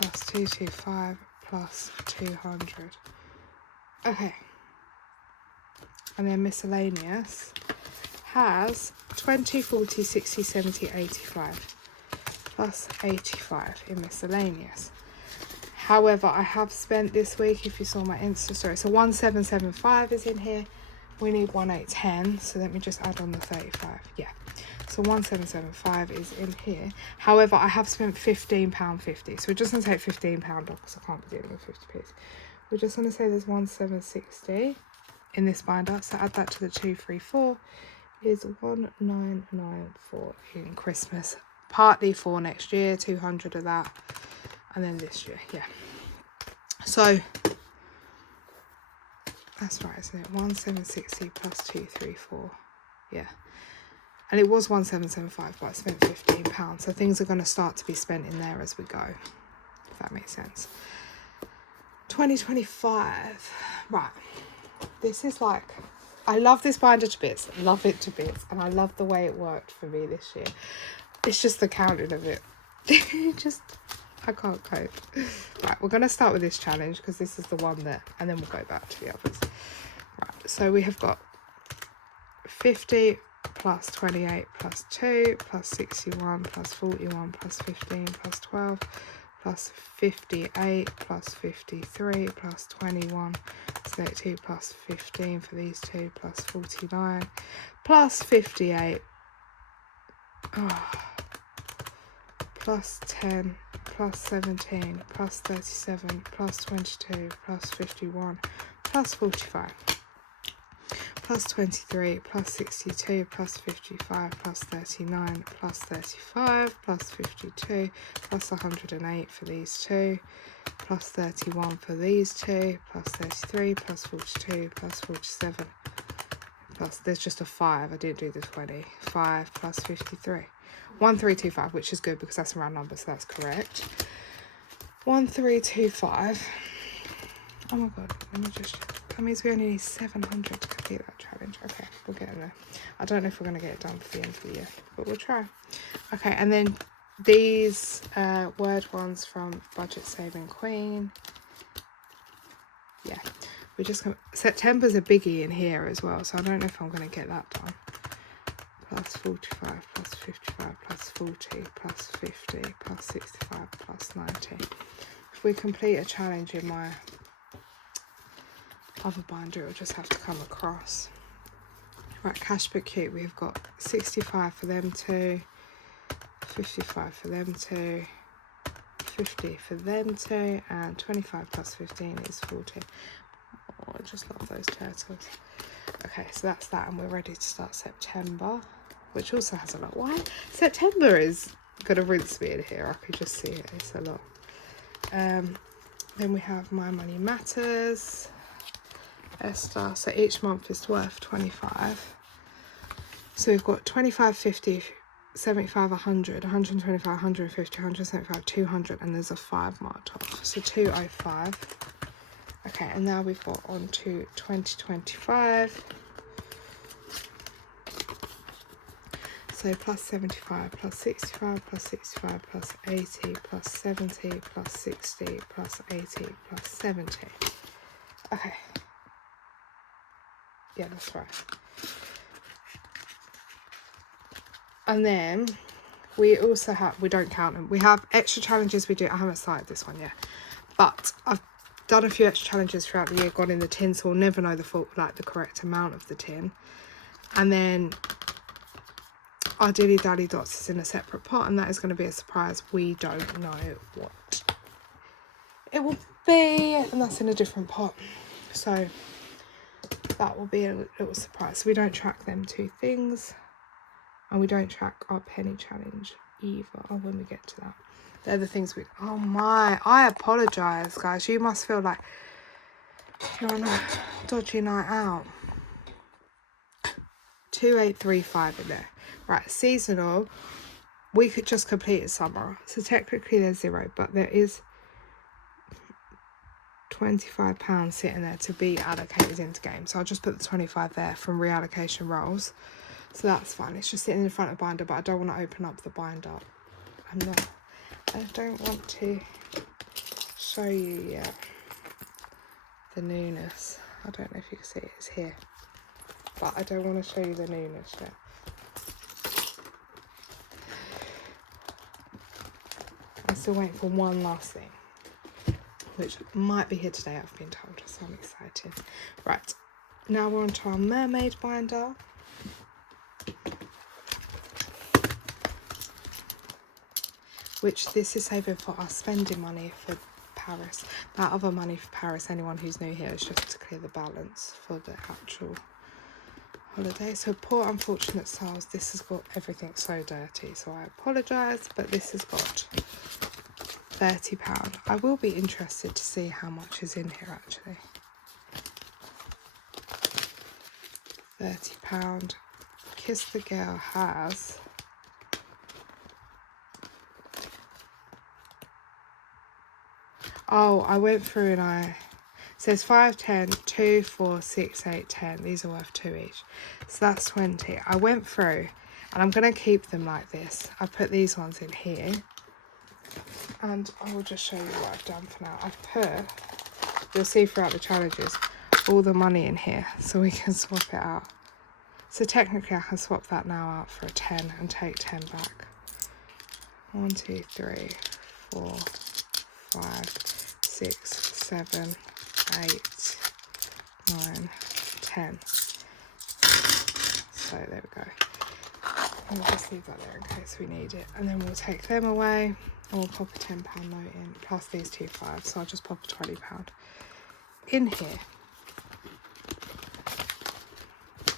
plus 225 plus 200. Okay. And then miscellaneous has 20, 40, 60, 70, 85 plus 85 in miscellaneous. However, I have spent this week, if you saw my Insta story, so 1775 is in here. We need 1810, so let me just add on the 35. Yeah, so 1775 is in here. However, I have spent £15.50, so we're just going to take £15 off because I can't be dealing with 50p. We're just going to say there's 1760 in this binder, so add that to the 234 is 1994 in Christmas, partly for next year, 200 of that, and then this year. Yeah, so that's right, isn't it? 1760 plus 234. Yeah, and it was 1775, but I spent £15, so things are going to start to be spent in there as we go, if that makes sense. 2025, right, this is like, I love this binder to bits, love it to bits, and I love the way it worked for me this year. It's just the counting of it. I can't cope. Right, we're going to start with this challenge because this is the one that, and then we'll go back to the others. Right, so we have got 50 plus 28 plus 2 plus 61 plus 41 plus 15 plus 12 plus 58 plus 53 plus 21 32 plus 15 for these two plus 49 plus 58 plus 10 plus 17 plus 37 plus 22 plus 51 plus 45 plus 23 plus 62 plus 55 plus 39 plus 35 plus 52 plus 108 for these two plus 31 for these two plus 33 plus 42 plus 47 plus, there's just a 5, I didn't do the 20, 5 plus 53, 1325, which is good because that's a round number, so that's correct. 1325. Oh my god, let me just, that means we only need 700 to complete that challenge. Okay, we'll get in there. I don't know if we're going to get it done for the end of the year, but we'll try. Okay, and then these word ones from Budget Saving Queen. Yeah, we're just going to, September's a biggie in here as well, so I don't know if I'm going to get that done. Plus 45 plus 55 plus 40 plus 50 plus 65 plus 90. If we complete a challenge in my other binder, it'll just have to come across. Right, Cash But Cute, we've got 65 for them two, 55 for them two, 50 for them two, and 25 plus 15 is 40. Oh, I just love those turtles. Okay, so that's that, and we're ready to start September, which also has a lot. Why? September is going to rinse me in here. I could just see it. It's a lot. Then we have My Money Matters, Esther. So each month is worth 25. So we've got 25, 50, 75, 100, 125, 150, 175, 200, and there's a 5 marked off. So 205. Okay, and now we've got on to 2025. So plus 75, plus 65, plus 65, plus 80, plus 70, plus 60, plus 80, plus 70. Okay. Yeah, that's right. And then we also have, we don't count them. We have extra challenges we do. I haven't started this one yet. But I've done a few extra challenges throughout the year, gone in the tin, so we'll never know the full, like the correct amount of the tin. And then our Dilly Dally Dots is in a separate pot, and that is going to be a surprise. We don't know what it will be, and that's in a different pot. So that will be a little surprise. So we don't track them two things, and we don't track our penny challenge either when we get to that. They're the things we... Oh my, I apologise, guys. You must feel like you're on a dodgy night out. 2835 in there. Right, seasonal. We could just complete it summer. So technically there's 0, but there is £25 sitting there to be allocated into games. So I'll just put the 25 there from reallocation roles. So that's fine. It's just sitting in front of the binder, but I don't want to open up the binder. I don't want to show you yet the newness. I don't know if you can see it. It's here. But I don't want to show you the newness yet. I'm still waiting for one last thing, which might be here today, I've been told, so I'm excited. Right, now we're on to our mermaid binder. Which this is saving for our spending money for Paris. That other money for Paris, anyone who's new here, is just to clear the balance for the actual holiday. So poor unfortunate souls, this has got everything so dirty, so I apologise, but this has got £30. I will be interested to see how much is in here actually. £30. Kiss the Girl has I went through and it says 5, 10, 2, 4, 6, 8, 10. These are worth 2 each. So that's 20. I went through and I'm going to keep them like this. I put these ones in here. And I will just show you what I've done for now. I've put, you'll see throughout the challenges, all the money in here so we can swap it out. So technically I can swap that now out for a 10 and take 10 back. 1, 2, 3, 4, 5, 6, 7, 8, 9, 10. So there we go. We'll just leave that there in case we need it. And then we'll take them away and we'll pop a £10 note in, plus these 2 5s. So I'll just pop a £20 in here.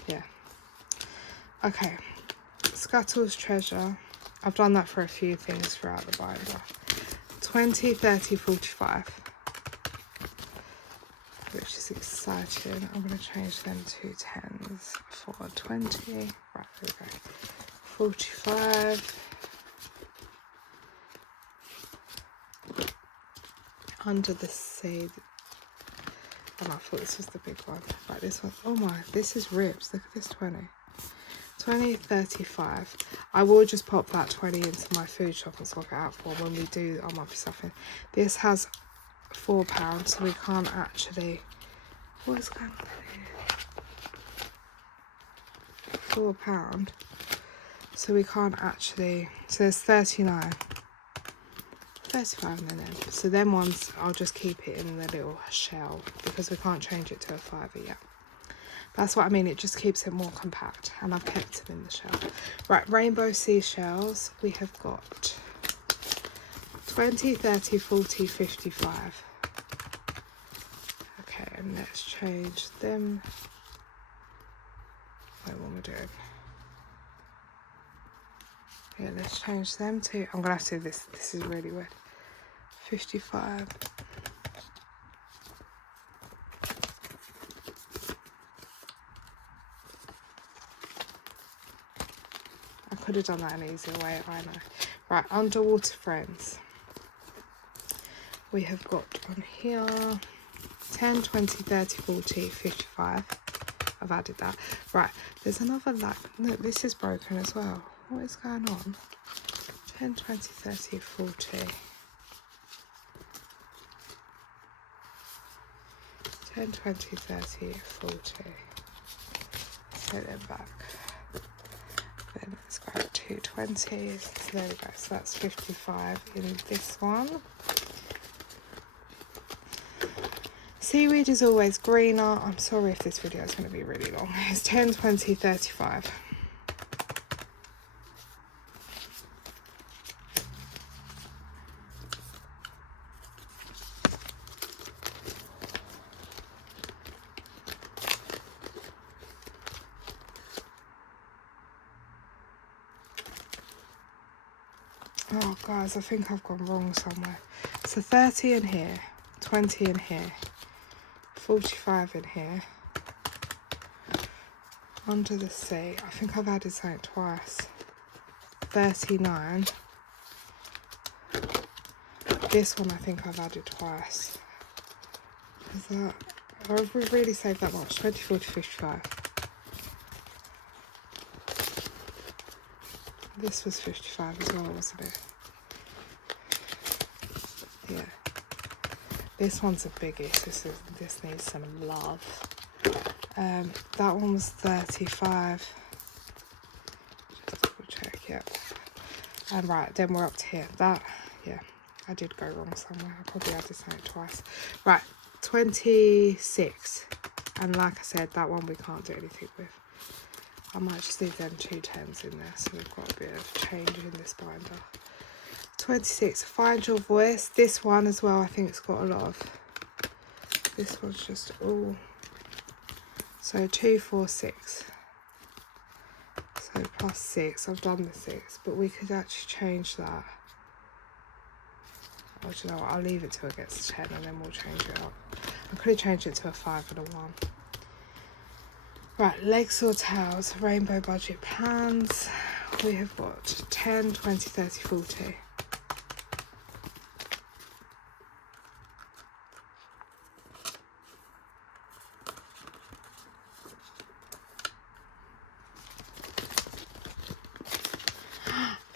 Yeah. Okay. Scuttle's Treasure. I've done that for a few things throughout the binder. 20, 30, 45. Which is exciting. I'm going to change them to 10s for 20. Right, there we go. 45. Under the Sea. Oh, I thought this was the big one. Right, this one. Oh my, this is ribs. Look at this 20. 20, 35. I will just pop that 20 into my food shop and swap it out for when we do our monthly stuffing. This has £4, so we can't actually... What is going on here? £4. So we can't actually... So there's 39. 35 and then them. So them ones, I'll just keep it in the little shell because we can't change it to a 5 yet. That's what I mean, it just keeps it more compact, and I've kept them in the shell. Right, Rainbow Seashells, we have got 20, 30, 40, 55. Okay, and let's change them. Wait, what am I doing? Yeah, let's change them to, I'm gonna have to do this, this is really weird. 55. I could have done that an easier way, I know. Right, Underwater Friends. We have got on here 10, 20, 30, 40, 55. I've added that. Right, there's another like, look, this is broken as well. What is going on? 10, 20, 30, 40. 10, 20, 30, 40. Set them back. Then let's grab 2 20s. So there we go. So that's 55 in this one. Seaweed is always greener. I'm sorry if this video is going to be really long. It's 10, 20, 35. Oh, guys, I think I've gone wrong somewhere. So 30 in here, 20 in here, 45 in here. Under the sea, I think I've added something twice. 39. This one I think I've added twice. Is that... Or have we really saved that much? 20, 40, 55. This was 55 as well, wasn't it? Yeah. This one's the biggest. This needs some love. That one was 35. Just double check, yeah. And right, then we're up to here. That, yeah, I did go wrong somewhere. I probably added something twice. Right, 26. And like I said, that one we can't do anything with. I might just leave them 2 10s in there, so we've got a bit of change in this binder. 26, find your voice. This one as well, I think it's got a lot of... This one's just all... So 2, 4, 6. So plus 6, I've done the 6, but we could actually change that. Or do you know what, I'll leave it till it gets to 10 and then we'll change it up. I could have changed it to a 5 and a 1. Right, legs or tails, rainbow budget plans. We have got 10, 20, 30, 40.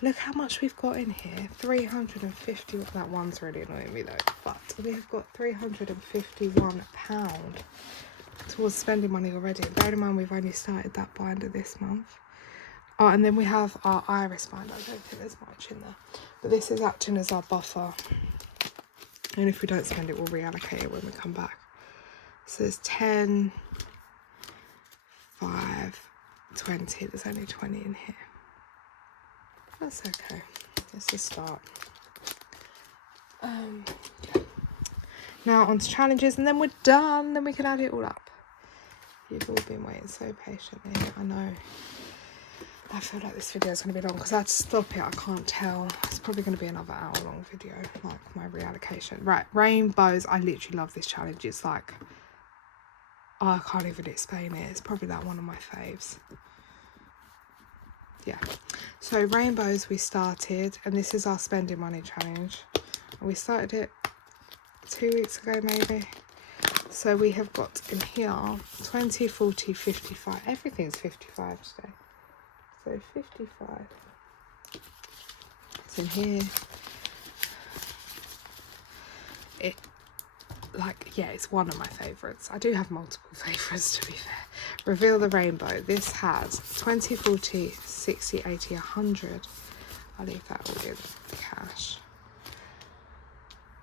Look how much we've got in here. 350. That one's really annoying me though. But we have got £351 towards spending money already. And bear in mind we've only started that binder this month. Oh, and then we have our iris binder. I don't think there's much in there. But this is acting as our buffer. And if we don't spend it, we'll reallocate it when we come back. So there's 10, 5, 20. There's only 20 in here. That's okay. Let's just start. Yeah. Now on to challenges, and then we're done. Then we can add it all up. You've all been waiting so patiently. I know. I feel like this video is going to be long because I had to stop it. I can't tell. It's probably going to be another hour-long video, like my reallocation. Right, rainbows. I literally love this challenge. It's like, oh, I can't even explain it. It's probably like one of my faves. Yeah, so rainbows we started, and this is our spending money challenge. And we started it 2 weeks ago maybe. So we have got in here 20, 40, 55. Everything's 55 today. So 55. It's in here. Yeah, it's one of my favourites. I do have multiple favourites, to be fair. Reveal the rainbow. This has 20, 40, 60, 80, 100. I'll leave that all in cash.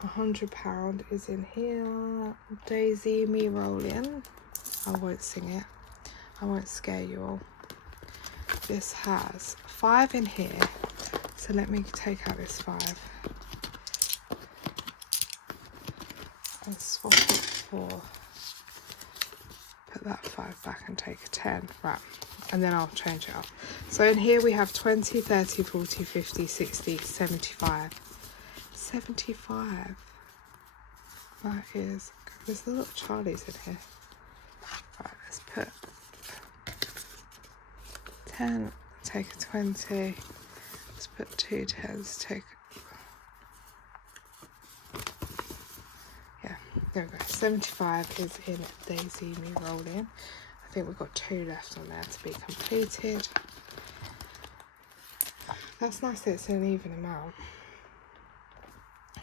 £100 is in here. Daisy Me Rolling. I won't sing it. I won't scare you all. This has 5 in here. So let me take out this 5. And swap it for, put that 5 back and take a 10, right, and then I'll change it up. So in here we have 20, 30, 40, 50, 60, 75. 75. That is, there's a lot of Charlies in here. Right, let's put 10, take a 20, let's put 2 10s, take, there we go. 75 is in Daisy Me Rolling. I think we've got 2 left on there to be completed. That's nice that it's an even amount.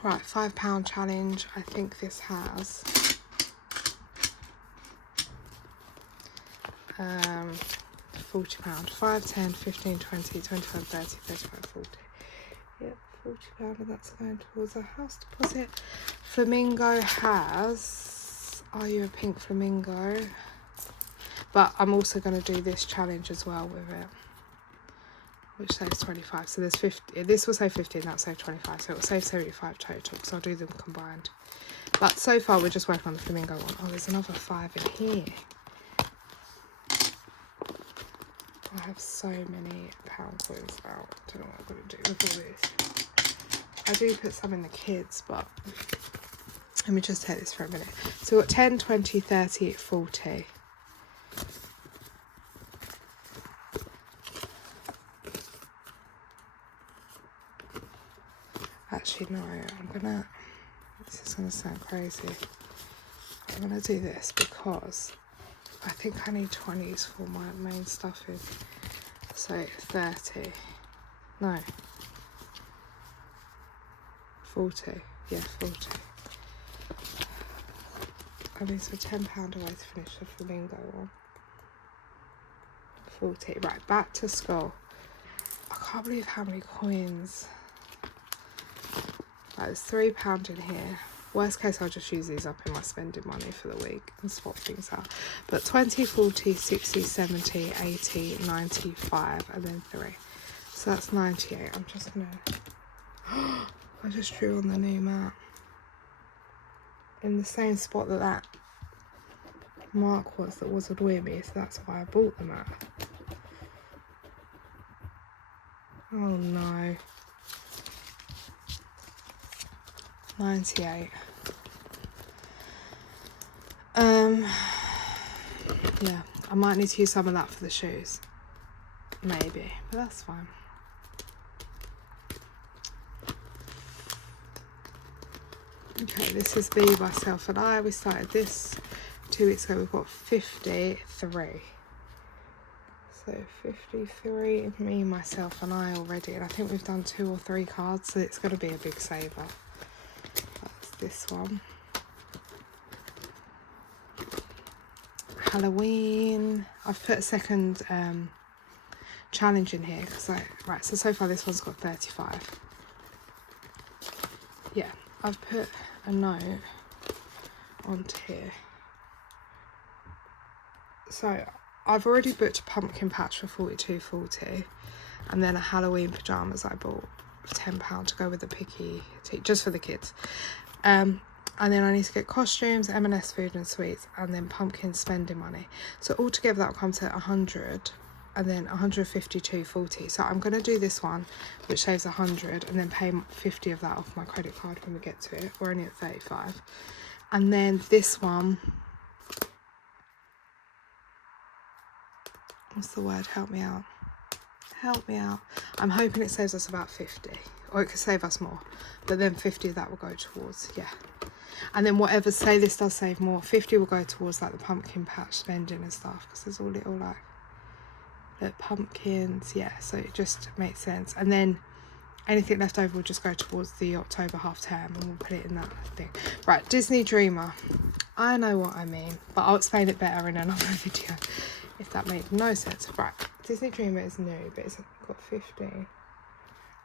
Right, £5 challenge. I think this has £40. 5, 10, 15, 20, 25, 30, 35, 40. Yep, £40, and that's going towards a house deposit. Flamingo has Are You a Pink Flamingo? But I'm also going to do this challenge as well with it, which saves 25. So there's 50. This will save 50 and that'll save 25. So it will save 75 total because I'll do them combined. But so far we're just working on the flamingo one. Oh, there's another 5 in here. I have so many pound coins out. I don't know what I'm going to do with all this. I do put some in the kids, but let me just take this for a minute. So we've got 10, 20, 30, 40. Actually, no, this is gonna sound crazy. I'm gonna do this because I think I need 20s for my main stuffing. So 30, no, 40, yeah, 40. I mean, so £10 away to finish the flamingo one. 40, right, back to school. I can't believe how many coins. Right, there's £3 in here. Worst case, I'll just use these up in my spending money for the week and swap things out. But 20, 40, 60, 70, 80, 95, and then 3. So that's 98. I'm just gonna... I just drew on the new map. In the same spot that mark was that was annoying me, so that's why I bought the map. Oh no. 98. Yeah, I might need to use some of that for the shoes. Maybe, but that's fine. Okay, this is Be Myself and I. We started this 2 weeks ago. We've got 53. So 53, me, myself and I already. And I think we've done 2 or 3 cards, so it's going to be a big saver. That's this one. Halloween. I've put a second challenge in here because right, so far this one's got 35. Yeah, I've put a note onto here. So I've already booked a pumpkin patch for £42.40, and then a Halloween pyjamas I bought for £10 to go with the picky tea, just for the kids. And then I need to get costumes, M&S food and sweets, and then pumpkin spending money. So altogether that'll come to 100, and then 152.40. So I'm going to do this one, which saves 100, and then pay 50 of that off my credit card when we get to it. We're only at 35. And then this one, what's the word? Help me out. Help me out. I'm hoping it saves us about 50, or it could save us more, but then 50 of that will go towards, yeah. And then whatever, say this does save more, 50 will go towards like the pumpkin patch spending and stuff, because there's all little like pumpkins, yeah, so it just makes sense. And then anything left over will just go towards the October half term, and we'll put it in that thing. Right, Disney Dreamer. I know what I mean, but I'll explain it better in another video if that made no sense. Right, Disney Dreamer is new, but it's got 50.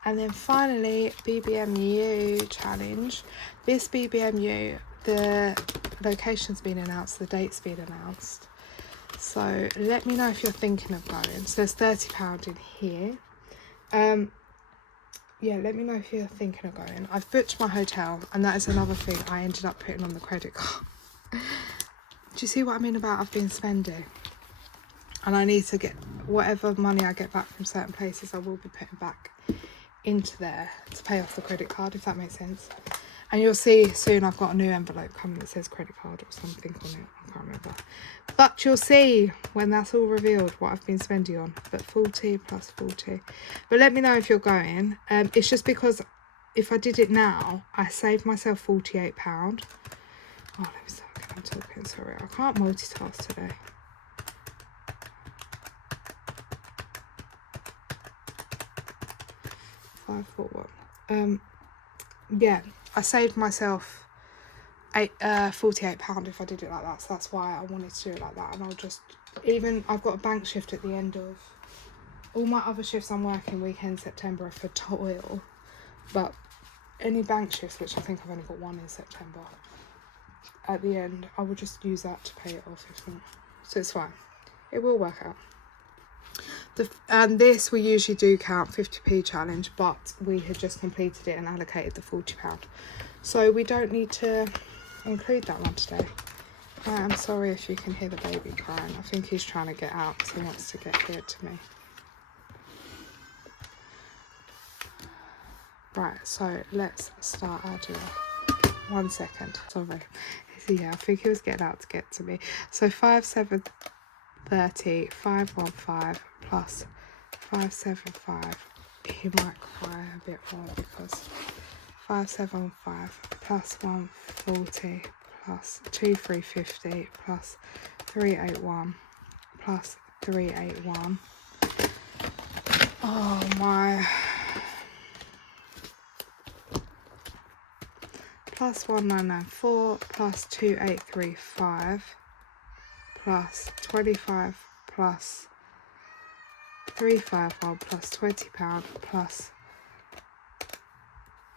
And then finally, BBMU challenge. This BBMU, the location's been announced, the date's been announced. So let me know if you're thinking of going. So there's £30 in here. Yeah, let me know if you're thinking of going. I've booked my hotel, and that is another thing I ended up putting on the credit card. Do you see what I mean about I've been spending? And I need to get whatever money I get back from certain places, I will be putting back into there to pay off the credit card, if that makes sense. And you'll see soon I've got a new envelope coming that says credit card or something on it, I can't remember, but you'll see when that's all revealed what I've been spending on. But 40 plus 40. But let me know if you're going. It's just because if I did it now, I saved myself £48. Oh, let me start again. I'm talking, sorry, I can't multitask today. Yeah, I saved myself £48 if I did it like that, so that's why I wanted to do it like that. And I'll just, even I've got a bank shift at the end of all my other shifts. I'm working weekend September are for toil, but any bank shifts, which I think I've only got one in September, at the end I will just use that to pay it off if not, so it's fine, it will work out. And this we usually do count 50p challenge, but we had just completed it and allocated the £40, so we don't need to include that one today. I'm sorry if you can hear the baby crying. I think he's trying to get out because he wants to get here to me. Right, so let's start adding. 1 second, sorry. Yeah, I think he was getting out to get to me. So 5, 7, 30, 515 plus 575. He might cry a bit more because 575 plus 140 plus 2350 plus 381 plus 381. Oh my. Plus 1994 plus 2835 plus 25 plus 351 plus £20 plus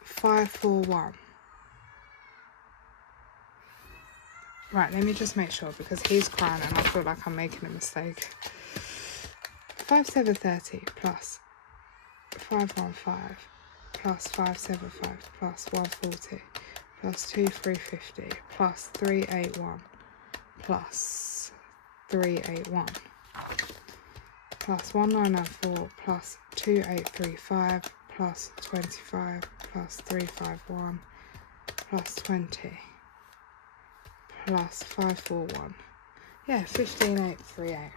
541. Right, let me just make sure because he's crying and I feel like I'm making a mistake. 5730 plus 515 plus 575 plus 140 plus 2350 plus 381 plus 381 plus 1994 plus 2835 plus 25 plus 351 plus 20 plus 541. Yeah, 15838.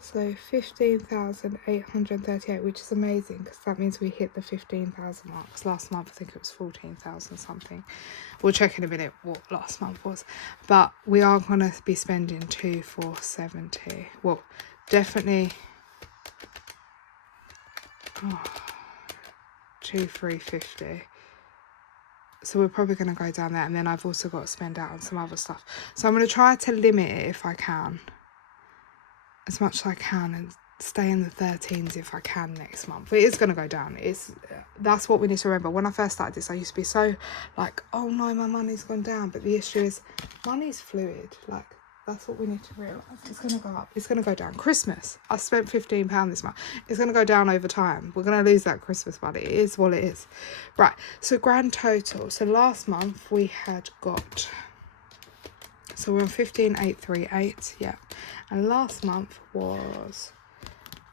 So 15,838, which is amazing because that means we hit the 15,000 marks. Last month I think it was 14,000 something. We'll check in a minute what last month was, but we are going to be spending 2,470. Well, definitely 2,350. So we're probably going to go down there, and then I've also got to spend out on some other stuff. So I'm going to try to limit it if I can, as much as I can, and stay in the 13s if I can next month. But it is going to go down. That's what we need to remember. When I first started this, I used to be so like, oh no, my money's gone down. But the issue is money's fluid. Like, that's what we need to realise. It's going to go up. It's going to go down. Christmas. I spent £15 this month. It's going to go down over time. We're going to lose that Christmas money. It is what it is. Right. So grand total. So last month we had got... So we're on 15,838. Yeah. And last month was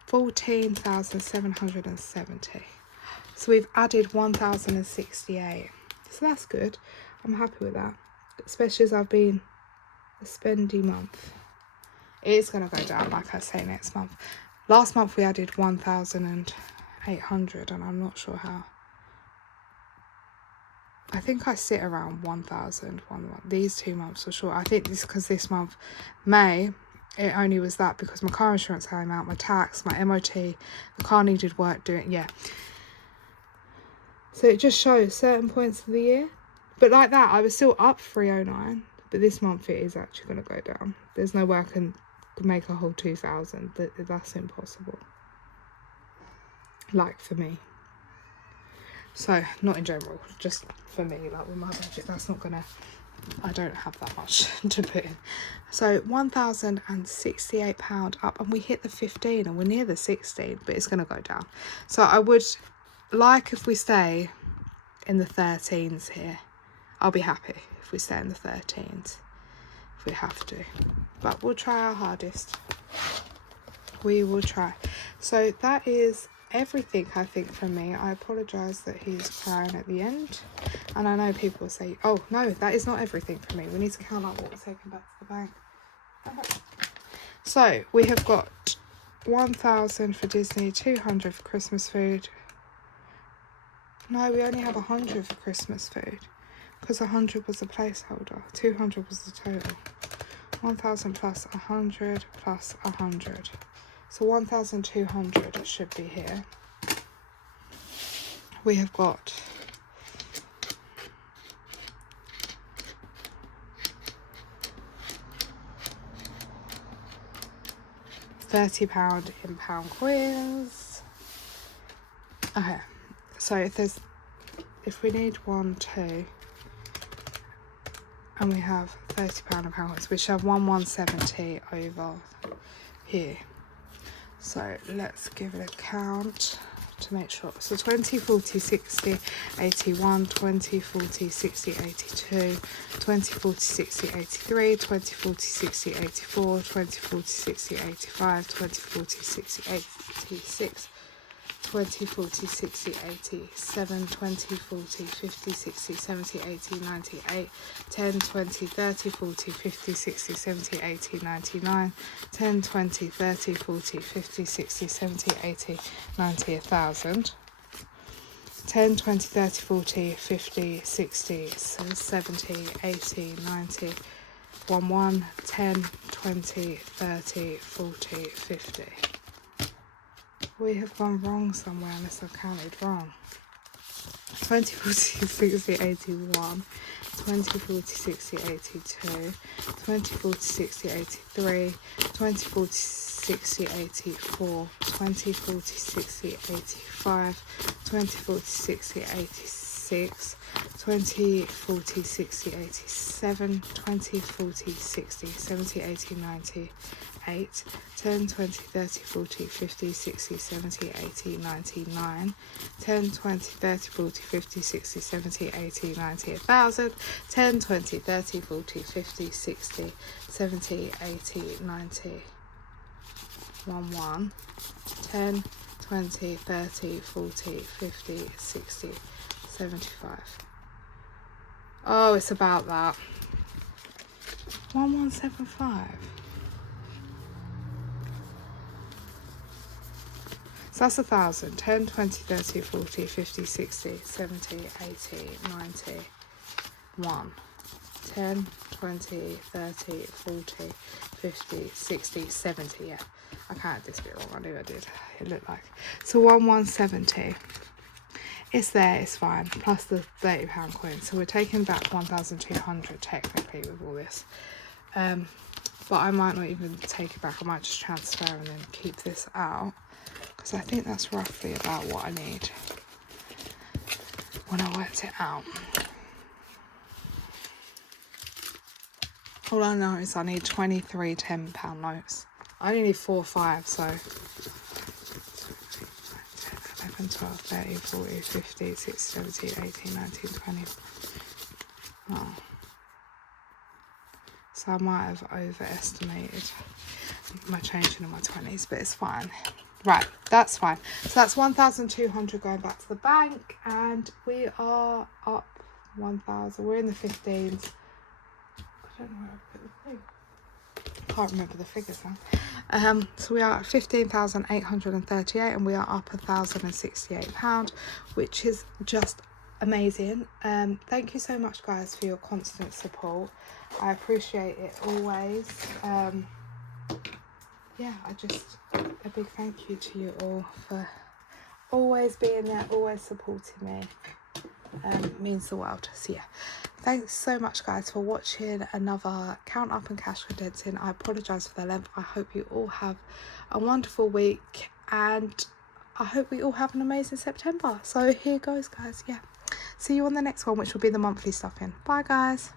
14,770. So we've added 1,068. So that's good. I'm happy with that. Especially as I've been... a spendy month. It is going to go down, like I say, next month. Last month we added 1,800 and I'm not sure how. I think I sit around 1,000 one month. These 2 months for sure. I think this because this month, May, it only was that because my car insurance came out, my tax, my MOT, the car needed work doing, yeah. So it just shows certain points of the year. But like that, I was still up 309. But this month it is actually going to go down. There's no way I can make a whole 2,000. That's impossible. Like for me. So, not in general. Just for me, like with my budget, that's not going to... I don't have that much to put in. So, £1,068 up. And we hit the 15 and we're near the 16. But it's going to go down. So, I would like if we stay in the 13s here. I'll be happy if we stay in the 13s, if we have to. But we'll try our hardest. We will try. So that is everything, I think, from me. I apologise that he's crying at the end. And I know people will say, oh, no, that is not everything for me. We need to count up what we're taking back to the bank. Okay. So we have got 1,000 for Disney, 200 for Christmas food. No, we only have 100 for Christmas food. Because 100 was the placeholder. 200 was the total. 1,000 plus 100 plus 100. So 1,200 should be here. We have got £30 in pound coins. Okay. So if we need 1, 2... and we have £30 in pound coins, we should have 1,170 over here. So let's give it a count to make sure. So 20, 40, 60, 81, 20, 40, 60, 82, 20, 40, 60, 83, 20, 40, 60, 84, 20, 40, 60, 85, 20, 40, 60, 86, 20, 40, 60, 80, 7, 20, 40, 50, 60, 70, 80, 90, 8, 10, 20, 30, 40, 50, 60, 70, 80, 99, 10, 20, 30, 40, 50, 60, 70, 80, 90, 1,000. 10, 20, 30, 40, 50, 60, 70, 80, 90, 1, 10, 20, 30, 40, 50. We have gone wrong somewhere unless I've counted wrong. 20, 40, 60, 81, 20, 40, 60, 82, 20, 40, 60, 83, 20, 40, 60, 84, 20, 40, 60, 85, 20, 40, 60, 86, 20, 40, 60, 87, 20, 40, 60, 70, 80, 90, 8, 10, 20, 30, 40, 50, 60, 70, 80, 99, 10, 20, 30, 40, 50, 60, 70, 80, 90, 1,000, 10, 20, 30, 40, 50, 60, 70, 80, 90, 1, 10, 20, 30, 40, 50, 60, 75. Oh, it's about that. 1175. So that's 1,000. 10, 20, 30, 40, 50, 60, 70, 80, 90, 1. 10, 20, 30, 40, 50, 60, 70, yeah. I counted this bit wrong, I knew I did. It looked like. So 1170. It's there, it's fine. Plus the £30 coin. So we're taking back 1,200 technically with all this. But I might not even take it back. I might just transfer and then keep this out. Because I think that's roughly about what I need when I worked it out. All I know is I need 23 £10 notes. I only need 4 or 5, so 11, 12, 13, 14, 15, 16, 17, 18, 19, 20. Oh. So I might have overestimated my changing in my 20s, but it's fine. Right, that's fine. So that's 1,200 going back to the bank, and we are up 1,000. We're in the 15s. I don't know where I put the thing. Can't remember the figures now. So we are at 15,838, and we are up £1,068, which is just amazing. Thank you so much, guys, for your constant support. I appreciate it always. Yeah, a big thank you to you all for always being there, always supporting me. It means the world. So yeah, thanks so much, guys, for watching another Count Up and Cash Condensing. I apologise for the length. I hope you all have a wonderful week, and I hope we all have an amazing September. So here goes, guys. Yeah, see you on the next one, which will be the monthly stuffing. Bye, guys.